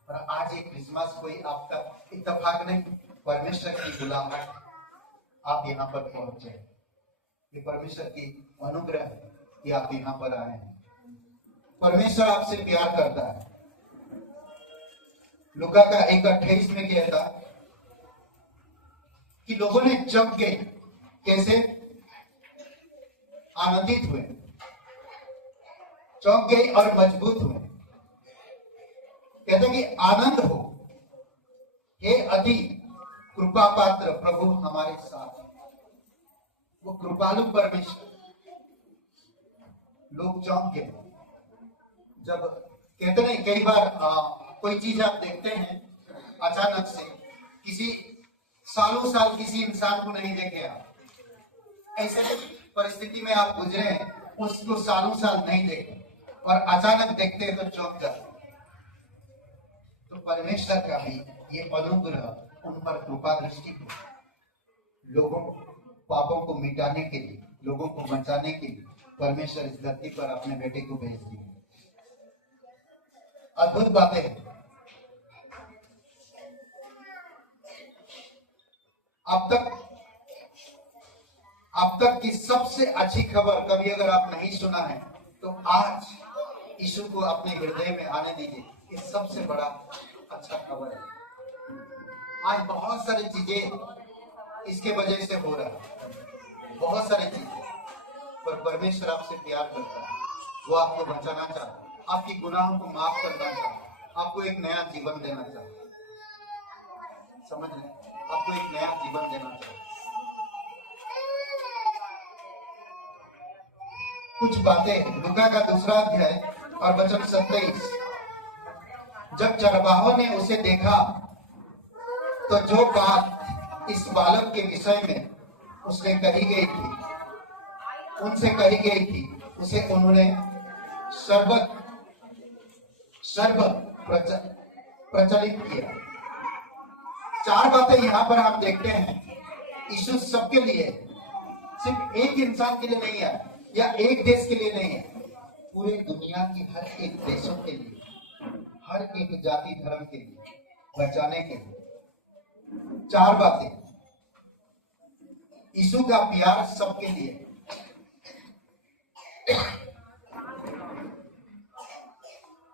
और आज एक क्रिसमस कोई आपका इत्तेफाक नहीं, परमेश्वर की बुलाहट, आप यहाँ पर पहुंचे, ये परमेश्वर की अनुग्रह है कि आप यहाँ पर आए हैं। परमेश्वर आपसे प्यार करता है। लूका का 1:28 में कहता कि लोगों ने चौंक गए, कैसे? आनंदित हुए, चौंक गए और मजबूत हुए। कहते कि आनंद हो, हे अति कृपा पात्र प्रभु हमारे साथ। वो कृपालु परमेश्वर। लोग चौंक गए जब, कहते नहीं, कई बार कोई चीज आप देखते हैं अचानक से, किसी सालों साल किसी इंसान को नहीं देखे आप, ऐसे परिस्थिति में आप गुजरे हैं, उसको सालों साल नहीं देखे और अचानक देखते हैं तो चौंक जाते। तो परमेश्वर का भी ये अनुग्रह उन पर कृपा दृष्टि को, लोगों पापों को मिटाने के लिए, लोगों को बचाने के लिए परमेश्वर इस धरती पर अपने बेटे को भेज दिए। अद्भुत बातें हैं। अब तक की सबसे अच्छी खबर कभी अगर आप नहीं सुना है तो आज यीशु को अपने हृदय में आने दीजिए। ये सबसे बड़ा अच्छा खबर है। आज बहुत सारी चीजें इसके वजह से हो रहा है, बहुत सारी चीजें, पर परमेश्वर आपसे प्यार करता है। वो आपको बचाना चाहता है, आपकी गुनाहों को माफ करना चाहता है, आपको एक नया जीवन देना चाहता है। समझ रहे हैं? आपको एक नया जीवन देना चाहता है। कुछ बातें लूका का 2 अध्याय और वचन 27। जब चरवाहों ने उसे देखा तो जो बात इस बालक के विषय में उसने कही गई थी, उनसे कही गई थी, उसे उन्होंने प्रचलित किया। 4 बातें यहाँ पर हम देखते हैं। यीशु सबके लिए, सिर्फ एक इंसान के लिए नहीं है या एक देश के लिए नहीं है, पूरी दुनिया की हर एक देशों के लिए, हर एक जाति धर्म के लिए बचाने के लिए। 4 बातें। यीशु का प्यार सबके लिए,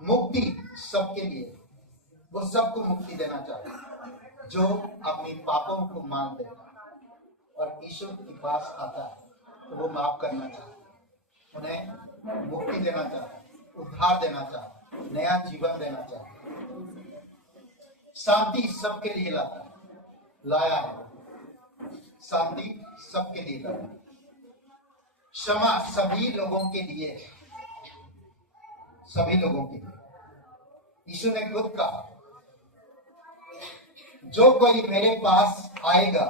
मुक्ति सबके लिए, वो सबको मुक्ति देना चाहता है जो अपने पापों को मान देता है और ईश्वर के पास आता है तो वो माफ करना चाहता है, उन्हें मुक्ति देना चाहता है, उद्धार देना चाहता है, नया जीवन देना चाहता है। शांति सबके लिए लाता है, लाया है, शांति सबके लिए लाया है। क्षमा सभी लोगों के लिए, सभी लोगों के लिए। यीशु ने खुद कहा, जो कोई मेरे पास आएगा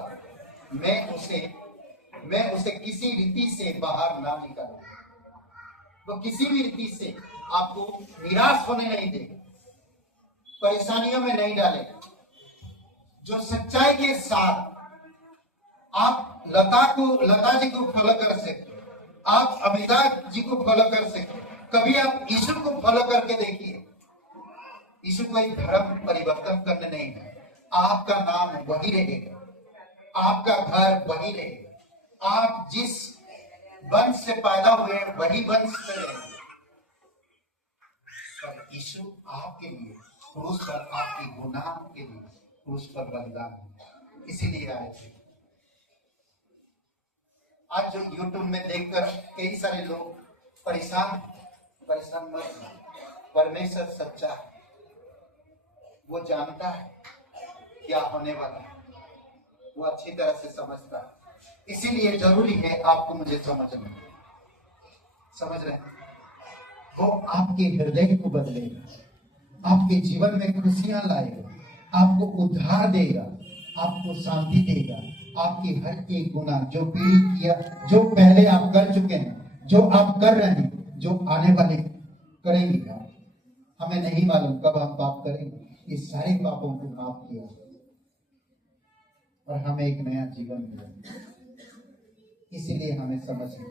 मैं उसे किसी रीति से बाहर ना निकालूंगा। वो किसी भी रीति से आपको निराश होने नहीं देगा, परेशानियों में नहीं डालेगा। जो सच्चाई के साथ आप लता जी को फॉलो कर सकते, आप अमिताभ जी को फॉलो कर सकते, कभी आप यीशु को फॉलो करके देखिए। यीशु कोई धर्म परिवर्तन करने नहीं है, आपका नाम वही रहेगा, आपका घर वही रहेगा, आप जिस वंश से पैदा हुए वही वंश से रहेंगे। पर यीशु आपके लिए क्रूस पर, आपके गुनाह के लिए क्रूस पर बलिदान हुआ, इसीलिए आए थे। आज जो यूट्यूब में देखकर कई सारे लोग परेशान मत, परमेश्वर सच्चा है, वो जानता है क्या होने वाला है, वो अच्छी तरह से समझता है। इसीलिए जरूरी है आपको मुझे समझना, समझ रहे हैं? वो आपके हृदय को बदलेगा, आपके जीवन में खुशियां लाएगा, आपको उद्धार देगा, आपको शांति देगा, आपकी हर एक गुनाह जो पीढ़ी किया, जो पहले आप कर चुके हैं, जो आप कर रहे हैं, जो आने वाले करेंगे, हमें नहीं मालूम कब हम पाप करेंगे, ये सारे पापों को माफ किया और हमें एक नया जीवन दिया। इसीलिए हमें समझना,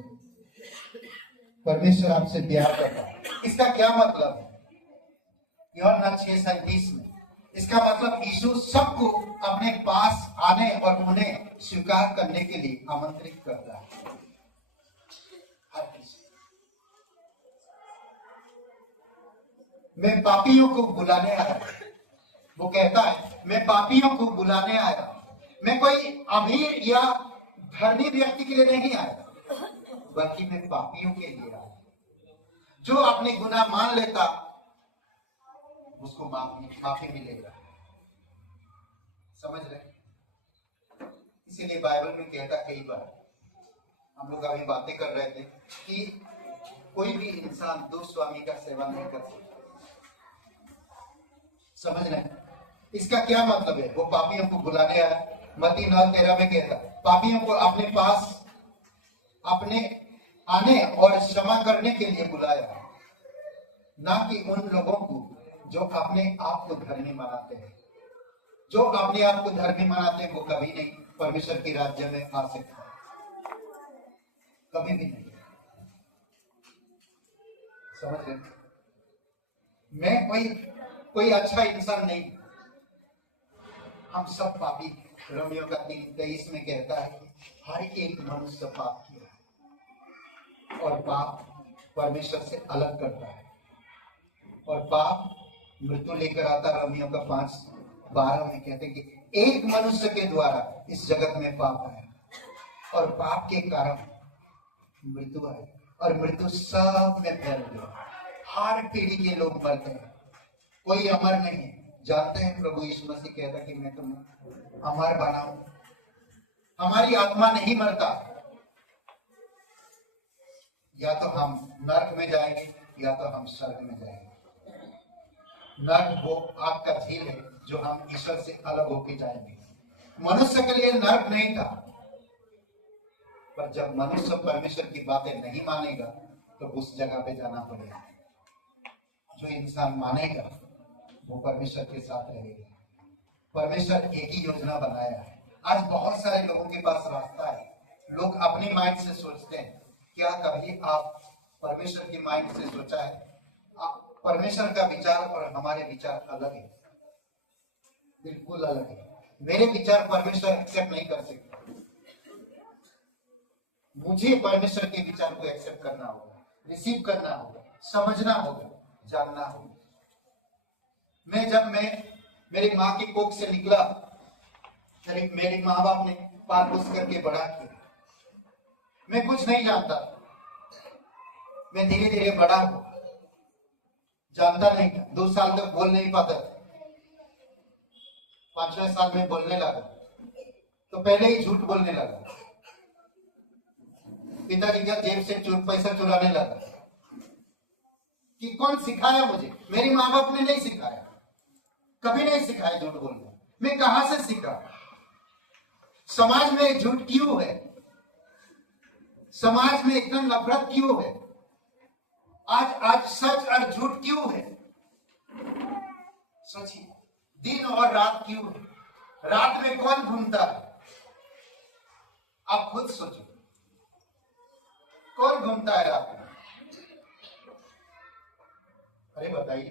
परमेश्वर आपसे प्यार करता है। इसका क्या मतलब है? यूहन्ना 6:37 में इसका मतलब यीशु सबको अपने पास आने और उन्हें स्वीकार करने के लिए आमंत्रित करता है। हर किसी, मैं पापियों को बुलाने आया। वो कहता है मैं पापियों को बुलाने आया, मैं कोई अमीर या धनी व्यक्ति के लिए नहीं आया, बल्कि मैं पापियों के लिए आया। जो अपने गुनाह मान लेता उसको माफी मिलेगा। समझ रहे? इसीलिए बाइबल में कहता कई बार, हम लोग अभी बातें कर रहे थे कि कोई भी इंसान दो स्वामी का सेवा नहीं कर सकता। समझ रहे? इसका क्या मतलब है? वो पापियों को बुलाने आया। मत्ती 9:13 में कहता पापियों को अपने पास अपने आने और क्षमा करने के लिए बुलाया, ना कि उन लोगों को जो अपने आप को धर्मी मानते हैं। जो अपने आप को धर्मी मानते हैं वो कभी नहीं परमेश्वर के राज्य में आ सकते, कभी भी नहीं। समझ रहे? मैं कोई अच्छा इंसान नहीं, हम सब पापी। रोमियो का 3:23 में कहता है कि हर एक मनुष्य पाप किया और पाप परमेश्वर से अलग करता है और पाप मृत्यु लेकर आता। रोमियो का 5:12 में कहते हैं कि एक मनुष्य के द्वारा इस जगत में पाप आया और पाप के कारण मृत्यु आई और मृत्यु सब में फैल गया। हर पीढ़ी के लोग मरते हैं, कोई अमर नहीं। जानते हैं प्रभु यीशु मसीह कहता कि मैं तुम्हें अमर बनाऊं। हमारी आत्मा नहीं मरता, या तो हम नरक में जाएंगे या तो हम स्वर्ग में जाएंगे। नरक वो आग का झील है जो हम ईश्वर से अलग होके जाएंगे। मनुष्य के लिए नरक नहीं था, पर जब मनुष्य परमेश्वर की बातें नहीं मानेगा तो उस जगह पे जाना पड़ेगा। जो इंसान मानेगा वो परमेश्वर के साथ रहेगा। परमेश्वर एक ही योजना बनाया है। आज बहुत सारे लोगों के पास रास्ता है। लोग अपनी माइंड से सोचते हैं। क्या कभी आप परमेश्वर की माइंड से सोचा है? परमेश्वर का विचार और हमारे विचार अलग है, बिल्कुल अलग है। मेरे विचार परमेश्वर एक्सेप्ट नहीं कर सकते। मुझे परमेश्वर के विचार को एक्सेप्ट करना होगा, रिसीव करना होगा, समझना होगा, जानना होगा। जब मैं मेरी माँ की कोख से निकला, मेरे माँ बाप ने पाल पोस करके बड़ा किया। मैं कुछ नहीं जानता, मैं धीरे धीरे बड़ा हुआ। जानता नहीं था, 2 साल तक बोल नहीं पाता था। 5वें साल में बोलने लगा तो पहले ही झूठ बोलने लगा। पिताजी का जेब से पैसा चुराने लगा। कि कौन सिखाया मुझे? मेरे माँ बाप ने नहीं सिखाया, कभी नहीं सिखाया झूठ बोलना। मैं कहां से सीखा? समाज में झूठ क्यों है? समाज में इतना नफरत क्यों है? आज सच और झूठ क्यों है? सोचिए, दिन और रात क्यों है? रात में कौन घूमता है? आप खुद सोचो, कौन घूमता है रात में? अरे बताइए,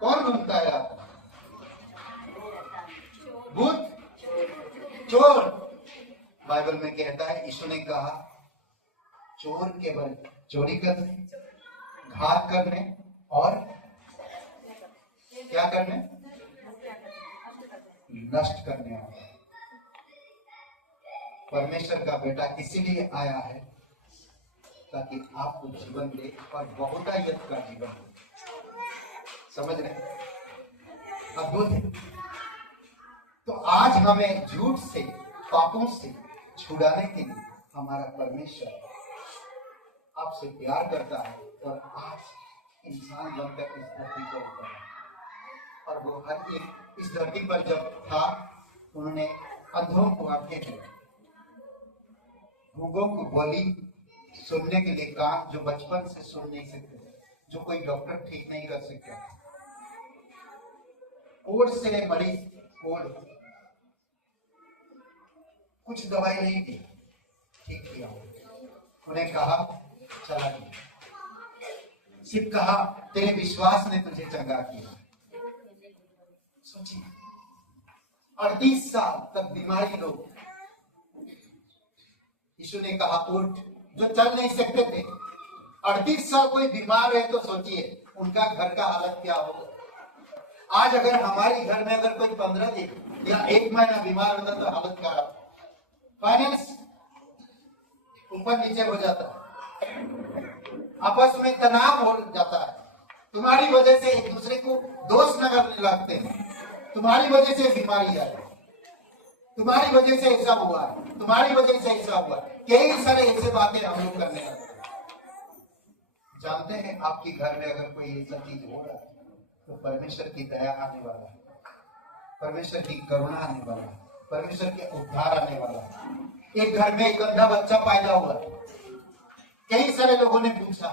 कौन घूमता है रात में? भूत, चोर। बाइबल में कहता है, यीशु ने कहा, चोर केवल चोरी करने, घात करने और क्या करने? नष्ट करने आया है। परमेश्वर का बेटा इसीलिए आया है ताकि आपको जीवन दे और बहुतायत का जीवन दे। समझ रहे? अद्भुत है। तो आज हमें झूठ से, पापों से छुड़ाने के लिए हमारा परमेश्वर आपसे प्यार करता है और आज इंसान बनकर इस धरती पर उतरा। और वो हर एक इस धरती पर जब था, उन्होंने अंधों को आंखें दी, गूंगों को बोली, सुनने के लिए कान जो बचपन से सुन नहीं सकते, जो कोई डॉक्टर ठीक नहीं कर सकता, कोढ़ से मरीज, कोढ़, कुछ दवाई नहीं दी, ठीक किया। उन्हें कहा चला गया। सिर्फ कहा तेरे विश्वास ने तुझे चंगा किया। सोचिए, 38 साल तक बीमारी लोग, यीशु ने कहा उठ, जो चल नहीं सकते थे। 38 साल कोई बीमार है तो सोचिए उनका घर का हालत क्या होगा। आज अगर हमारे घर में अगर कोई 15 दिन या 1 महीना बीमार होता तो हालत खराब, फाइनेंस ऊपर नीचे हो जाता है, आपस में तनाव हो जाता है। तुम्हारी वजह से एक दूसरे को दोष लगाने लगते हैं, तुम्हारी वजह से बीमारी आई, तुम्हारी वजह से ऐसा हुआ, तुम्हारी वजह से ऐसा हुआ। कई सारे ऐसे बातें हम लोग करने लगते हैं। जानते हैं आपके घर में अगर कोई ऐसा चीज हो रहा है तो परमेश्वर की दया आने वाला है, परमेश्वर की करुणा आने वाला है, परमेश्वर के उद्धार आने वाला है। एक घर में एक अंधा बच्चा पैदा हुआ। कई सारे लोगों ने पूछा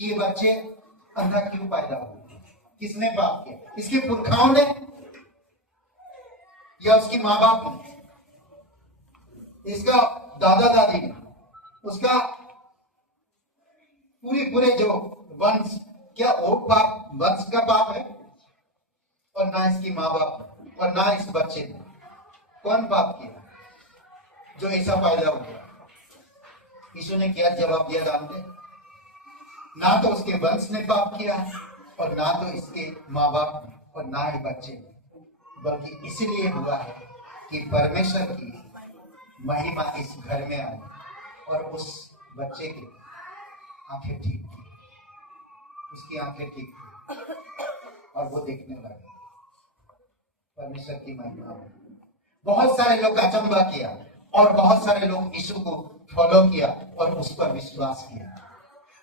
कि ये बच्चे अंधा क्यों पैदा हुए, किसने पाप किया? इसके पुरखाओं ने या उसकी माँ बाप ने, इसका दादा दादी ने, उसका पूरे जो वंश, क्या वो पाप वंश का पाप है? और ना इसकी माँ बाप और ना इस बच्चे ने। कौन पाप किया जो ऐसा पैदा हुआ? यीशु ने क्या जवाब दिया जानते? ना तो उसके वंश ने पाप किया और ना तो इसके माँ बाप ने और ना ही बच्चे ने। बल्कि इसलिए हुआ है कि परमेश्वर की महिमा इस घर में आई और उस बच्चे की आंखें ठीक थी, उसकी आंखें ठीक थी और वो देखने लगा। परमेश्वर की महिमा। बहुत सारे लोग अचंभा किया और बहुत सारे लोग यीशु को फॉलो किया और उस पर विश्वास किया।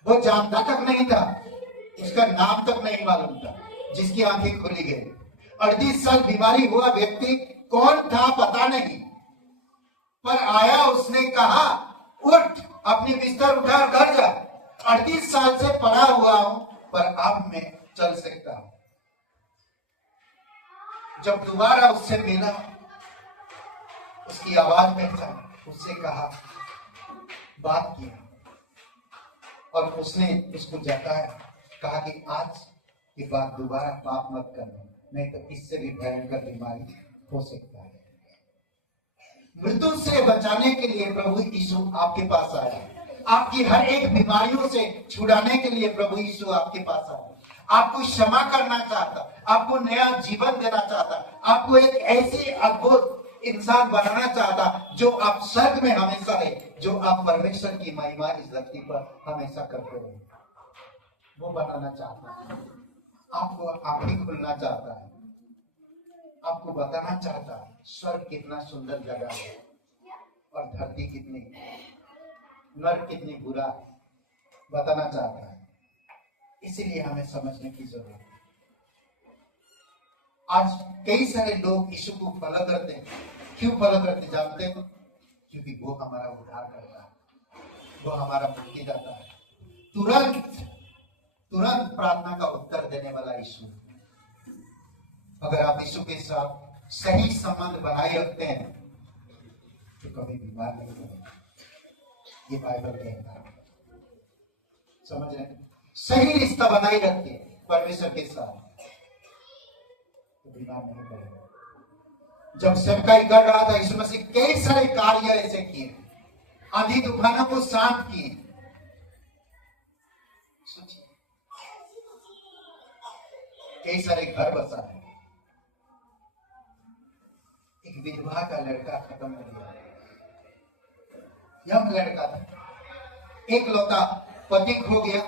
वो जानता तक नहीं था, उसका नाम तक नहीं मालूम था, जिसकी आंखें खुली गई। 38 साल बीमारी हुआ व्यक्ति कौन था पता नहीं, पर आया, उसने कहा उठ, अपनी बिस्तर उठा और घर जा। 38 साल से पड़ा हुआ हूं पर अब मैं चल सकता हूं। जब दोबारा उससे मिला, उसकी आवाज पहचानी, उससे कहा, बात किया और उसने उसको जताया, कहा कि आज के बाद दोबारा पाप मत करना, नहीं तो इससे भी भयंकर बीमारी हो सकता है। मृत्यु से बचाने के लिए प्रभु यीशु आपके पास आया। आपकी हर एक बीमारियों से छुड़ाने के लिए प्रभु यीशु आपके पास आया। आपको क्षमा करना चाहता, आपको नया जीवन देना चाहता, आपको एक ऐसी अद्भुत इंसान बनाना चाहता जो आप स्वर्ग में हमेशा रहे, जो आप परमेश्वर की महिमा इस धरती पर हमेशा करते रहे। वो बनाना चाहता है, आपको आंखें खुलना चाहता है, आपको बताना चाहता है स्वर्ग कितना सुंदर जगह है और धरती कितनी, नर्क कितनी बुरा है, बताना चाहता है। इसीलिए हमें समझने की जरूरत है। आज कई सारे लोग यीशु को फॉलो करते हैं। क्यों फॉलो करते जानते हैं? क्योंकि वो हमारा उद्धार करता है, वो हमारा मुक्ति दाता है। तुरंत प्रार्थना का उत्तर देने वाला यीशु। अगर आप यीशु के साथ सही संबंध बनाए रखते हैं तो कभी बीमार नहीं होगा। ये बाइबल कहता है, समझ रहे हैं? सही रिश्ता बनाए रखते परमेश्वर के साथ तो बीमार नहीं पड़ेगा। जब सेवकाई कर रहा था यीशु मसीह कई सारे कार्य ऐसे किए, आंधी तूफानों को शांत किए। सोचिए, कई सारे घर बसा है। एक विधवा का लड़का खत्म हो गया, यंग लड़का था, एक लौता पति खो गया,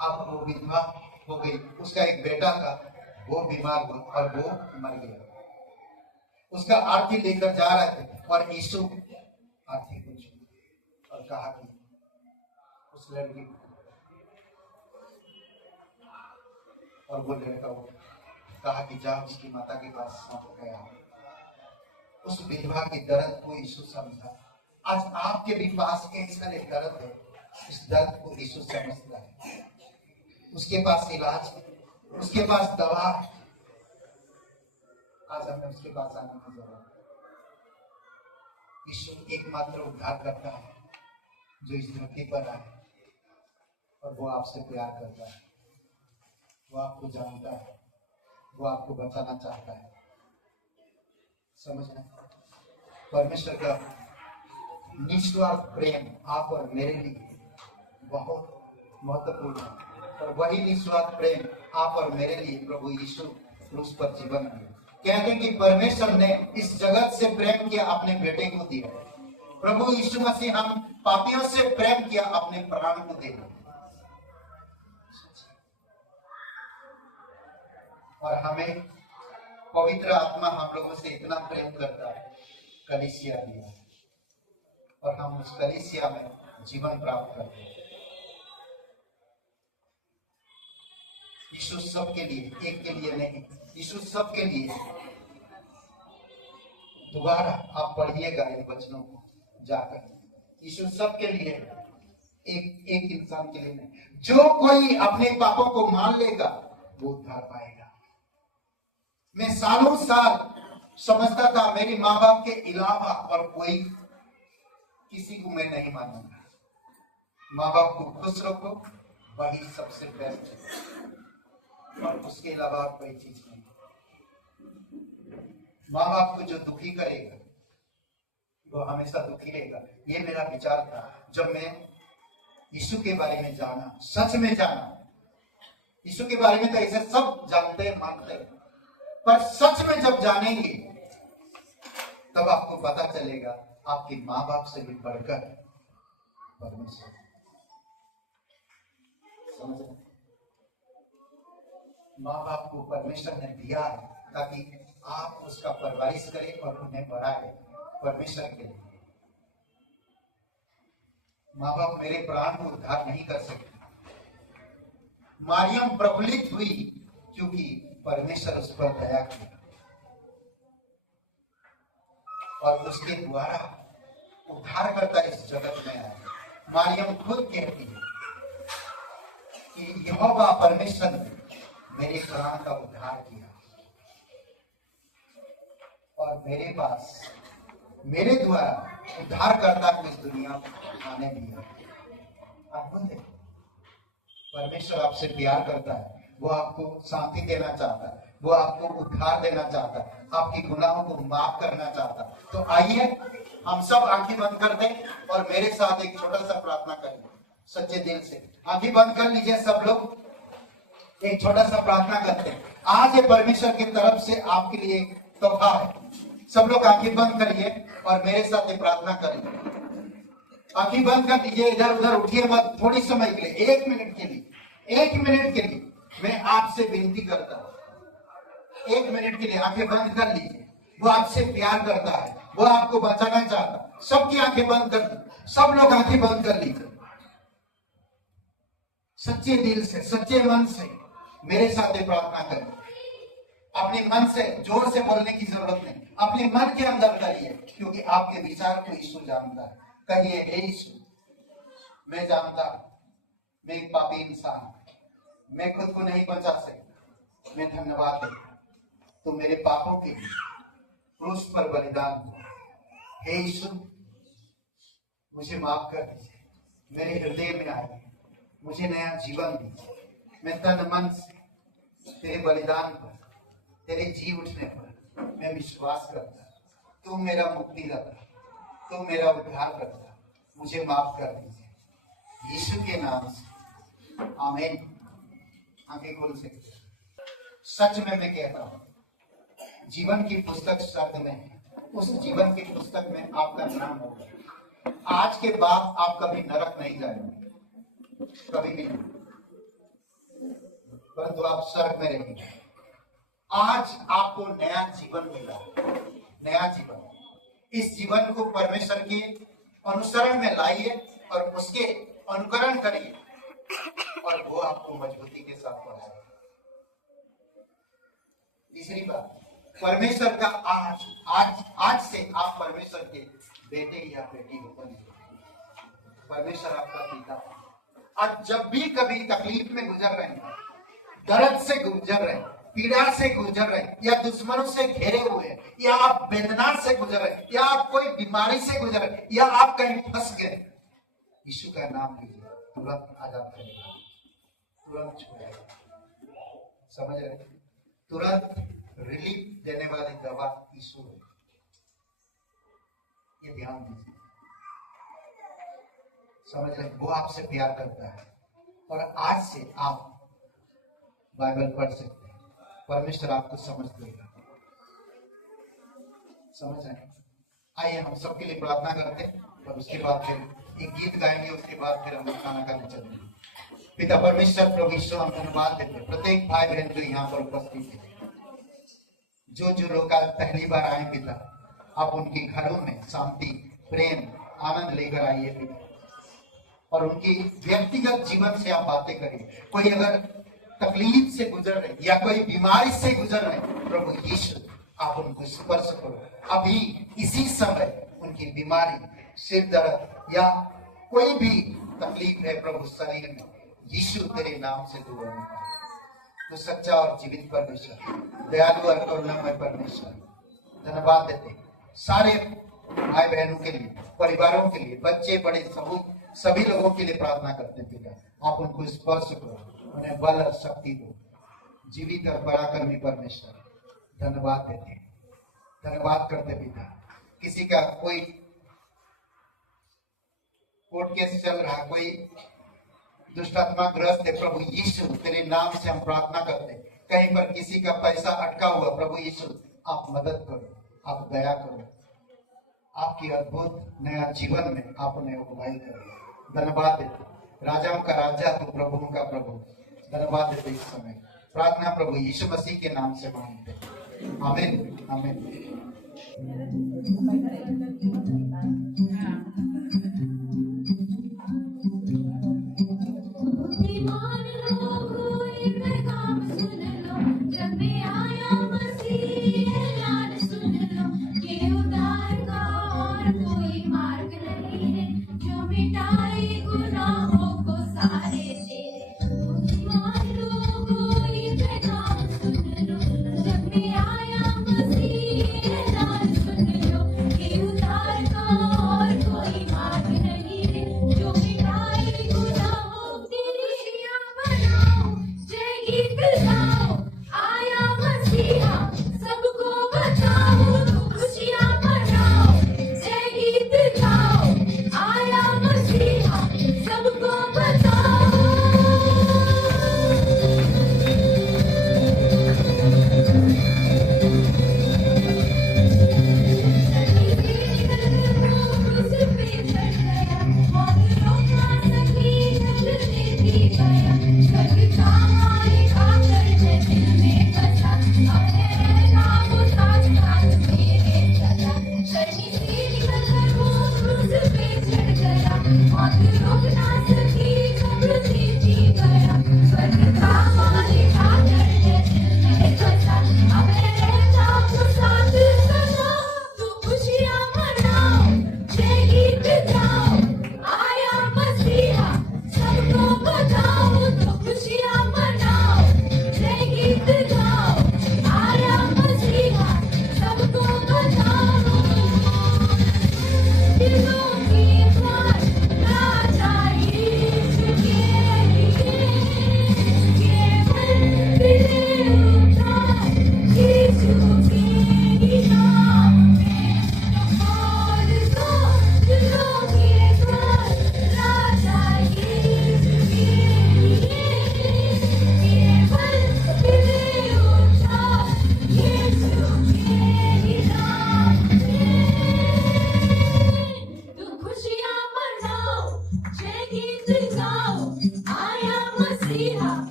अब वो विधवा हो गई। उसका एक बेटा था, वो बीमार हुआ और वो मर गया। उसका आरती लेकर जा रहे थे और यीशु आरती को छुआ और कहा कि उस लड़की को, और वो लड़का वो कहा कि जा उसकी माता के पास सौंप गया। उस विधवा के दर्द को यीशु समझा। आज आपके भी पास कई सारे दर्द है, इस दर्द को यीशु समझता है। उसके पास इलाज है, उसके पास दवा है। आज हमें उसके पास आने की जरूरत है। यीशु एकमात्र उद्धार करता है जो इस धरती पर आए और वो आपसे प्यार करता है, वो आपको जानता है, वो आपको बचाना चाहता है। समझना, परमेश्वर का निस्वार्थ प्रेम आप और मेरे लिए बहुत महत्वपूर्ण है। और वही निस्वार्थ प्रेम आप और मेरे लिए प्रभु यीशु क्रूस पर जीवन दिया। कहते हैं कि परमेश्वर ने इस जगत से प्रेम किया, अपने बेटे को दिया। प्रभु यीशु मसीह हम पापियों से प्रेम किया, अपने प्राण को दे दिया। और हमें पवित्र आत्मा हम लोगों से इतना प्रेम करता है, कलीसिया दिया और हम उस कलीसिया में जीवन प्राप्त करते हैं। यीशु सबके लिए, एक के लिए नहीं, यीशु सबके लिए। दोबारा आप पढ़िएगा इन वचनों को जाकर। यीशु सबके लिए, एक इंसान के लिए नहीं। जो कोई अपने पापों को मान लेगा वो उद्धार पाएगा। मैं सालों साल समझता था मेरे माँ बाप के अलावा और कोई किसी को मैं नहीं मानूंगा। माँ बाप को खुश रखो, वही सबसे बेस्ट है और उसके अलावा कोई चीज नहीं। माँ बाप को जो दुखी करेगा वो हमेशा दुखी रहेगा। ये मेरा विचार था जब मैं यीशु के बारे में जाना, सच में जाना। यीशु के बारे में तो ऐसे सब जानते हैं, मानते हैं, पर सच में जब जानेंगे तब आपको पता चलेगा आपके माँ बाप से भी बढ़कर परमेश्वर। समझ रहे? माँ बाप को परमेश्वर ने दिया है ताकि आप उसका परवरिश करें और उन्हें बढ़ाए परमेश्वर के लिए। माँ बाप मेरे प्राण को उद्धार नहीं कर सकते। मारियम प्रफुल्लित हुई क्योंकि परमेश्वर उस पर दया किया और उसके द्वारा उद्धारकर्ता इस जगत में आया। मारियम खुद कहती है कि यहोवा परमेश्वर ने मेरे प्राण का उद्धार किया और मेरे पास मेरे द्वारा उद्धारकर्ता को इस दुनिया में आने दिया। आप बोलते परमेश्वर आपसे प्यार करता है, वो आपको शांति देना चाहता है, वो आपको उद्धार देना चाहता है, आपकी गुनाहों को माफ करना चाहता है। तो आइए हम सब आंखें बंद कर दें और मेरे साथ एक छोटा सा प्रार्थना करें सच्चे दिल से। आंखें बंद कर लीजिए सब लोग, एक छोटा सा प्रार्थना करते हैं। आज ये परमेश्वर की तरफ से आपके लिए एक तोहफा है। सब लोग आंखें बंद करिए और मेरे साथ ये प्रार्थना करिए। आंखें बंद कर दीजिए, इधर उधर उठिए मत। थोड़ी समय के लिए, 1 मिनट के लिए, 1 मिनट के लिए मैं आपसे विनती करता हूं। 1 मिनट के लिए आंखें बंद कर लीजिए। वो आपसे प्यार करता है, वो आपको बचाना चाहता है। सबकी आंखें बंद कर दी, सब लोग आंखें बंद कर लीजिए। सच्चे दिल से, सच्चे मन से मेरे साथ ये प्रार्थना करें। अपने मन से, जोर से बोलने की जरूरत नहीं, अपने मन के अंदर करिए क्योंकि आपके विचार को यीशु जानता है। कहिए, हे यीशु, मैं जानता मैं एक पापी इंसान हूं, मैं खुद को नहीं बचा सकता। मैं धन्यवाद देता तो मेरे पापों के लिए क्रूस पर बलिदान हुआ। हे यीशु, मुझे माफ कर दीजिए, मेरे हृदय में आइए, मुझे नया जीवन दीजिए। मैं तन मन से तेरे बलिदान पर, तेरे जी उठने पर मैं विश्वास करता। तू मेरा मुक्तिदाता, तू मेरा उद्धार करता, मुझे माफ कर दीजिए यीशु के नाम से, आमीन। आंखें खोल सकते। सच में मैं कहता हूं, जीवन की पुस्तक शब्द में है, उस जीवन की पुस्तक में आपका नाम होगा। आज के बाद आप कभी नरक नहीं जाएंगे, कभी भी नहीं, परंतु आप स्वर्ग में रहेंगे। आज आपको नया जीवन मिला, नया जीवन। इस जीवन को परमेश्वर के अनुसरण में लाइए और उसके अनुकरण करिए और वो आपको मजबूती के साथ बढ़ाएगा। तीसरी बात, परमेश्वर का आज से आप परमेश्वर के बेटे या बेटी हो बने। परमेश्वर आपका पिता है। आज जब भी कभी तकलीफ में गुजर रहे हैं, दर्द से गुजर रहे हैं, पीड़ा से गुजर रहे हैं, या दुश्मनों से घेरे हुए हैं, या आप वेदना से गुजर रहे हैं, या आप कोई बीमारी से गुजर रहे हैं, या आप कहीं फंस गए, यीशु का नाम लीजिए, तुरंत आजाद करेगा, तुरंत छुड़ाएगा। समझ रहे? तुरंत रिलीफ देने वाली दवा यीशु है। ये ध्यान दीजिए। समझ रहे? वो आपसे प्यार करता है और आज से आप बाइबल पढ़ सकते हैं। परमेश्वर आपको समझ देगा। समझ रहे? आइए हम सबके लिए प्रार्थना करते हैं और उसके बाद फिर एक गीत गाएंगे, उसके बाद फिर हम खाना खाने चलेंगे। पिता परमेश्वर प्रभु यीशु, हम धन्यवाद देते हैं प्रत्येक भाई बहन जो यहाँ पर उपस्थित है, जो लोग आज पहली बार आए पिता, आप उनके घरों में शांति, प्रेम, आनंद लेकर आइए पिता, और उनकी व्यक्तिगत जीवन से आप बातें करिए। कोई अगर तकलीफ से गुजर रहे या कोई बीमारी से गुजर रहे, प्रभु यीशु आप उनको स्पर्श करो। अभी इसी समय उनकी बीमारी, सिर दर्द या कोई भी तकलीफ है प्रभु शरीर में, यीशु तेरे नाम से दूर होगा। तो सच्चा और जीवित परमेश्वर, दयालु और करुणामय परमेश्वर, धन्यवाद देते सारे भाई बहनों के लिए, परिवारों के लिए, बच्चे बड़े सभी लोगों के लिए प्रार्थना करते हैं पिता, आप उनको स्पर्श करो, उन्हें बल और शक्ति दो। जीवित और पराक्रमी परमेश्वर, धन्यवाद देते हैं, धन्यवाद करते पिता। किसी का कोई कोर्ट केस चल रहा, कोई दुष्टात्मा ग्रस्त है, प्रभु यीशु तेरे नाम से हम प्रार्थना करते हैं, कहीं पर किसी का पैसा अटका हुआ, प्रभु यीशु आप मदद करो, आप दया करो, आपकी अद्भुत नया जीवन में आप उन्हें अगुवाई करो। धन्यवाद देते राजाओं का राजा तो प्रभुओं का प्रभु, धन्यवाद देते इस समय। प्रार्थना प्रभु यीशु मसीह के नाम से मांगते, आमीन आमीन। बुद्धिमान लोगों एक काम सुन लो, जब मैं आया मसीह ऐलान सुन लो, कि उद्धार का और कोई मार्ग नहीं है, जो मिटाए गुनाहों को सारे तेरे। बुद्धिमान लोगों एक काम सुन लो, जब मैं आया मसीह ऐलान सुन लो, कि उद्धार का और कोई मार्ग नहीं है, जो मिटाए गुनाहों तेरी खुशियां मनाओ, जय गीत गाओ, आया मसीहा सबको बचाओ। खुशियां मनाओ, जय गीत गाओ, आया मसीहा सबको बचाओ। रोक ना सकी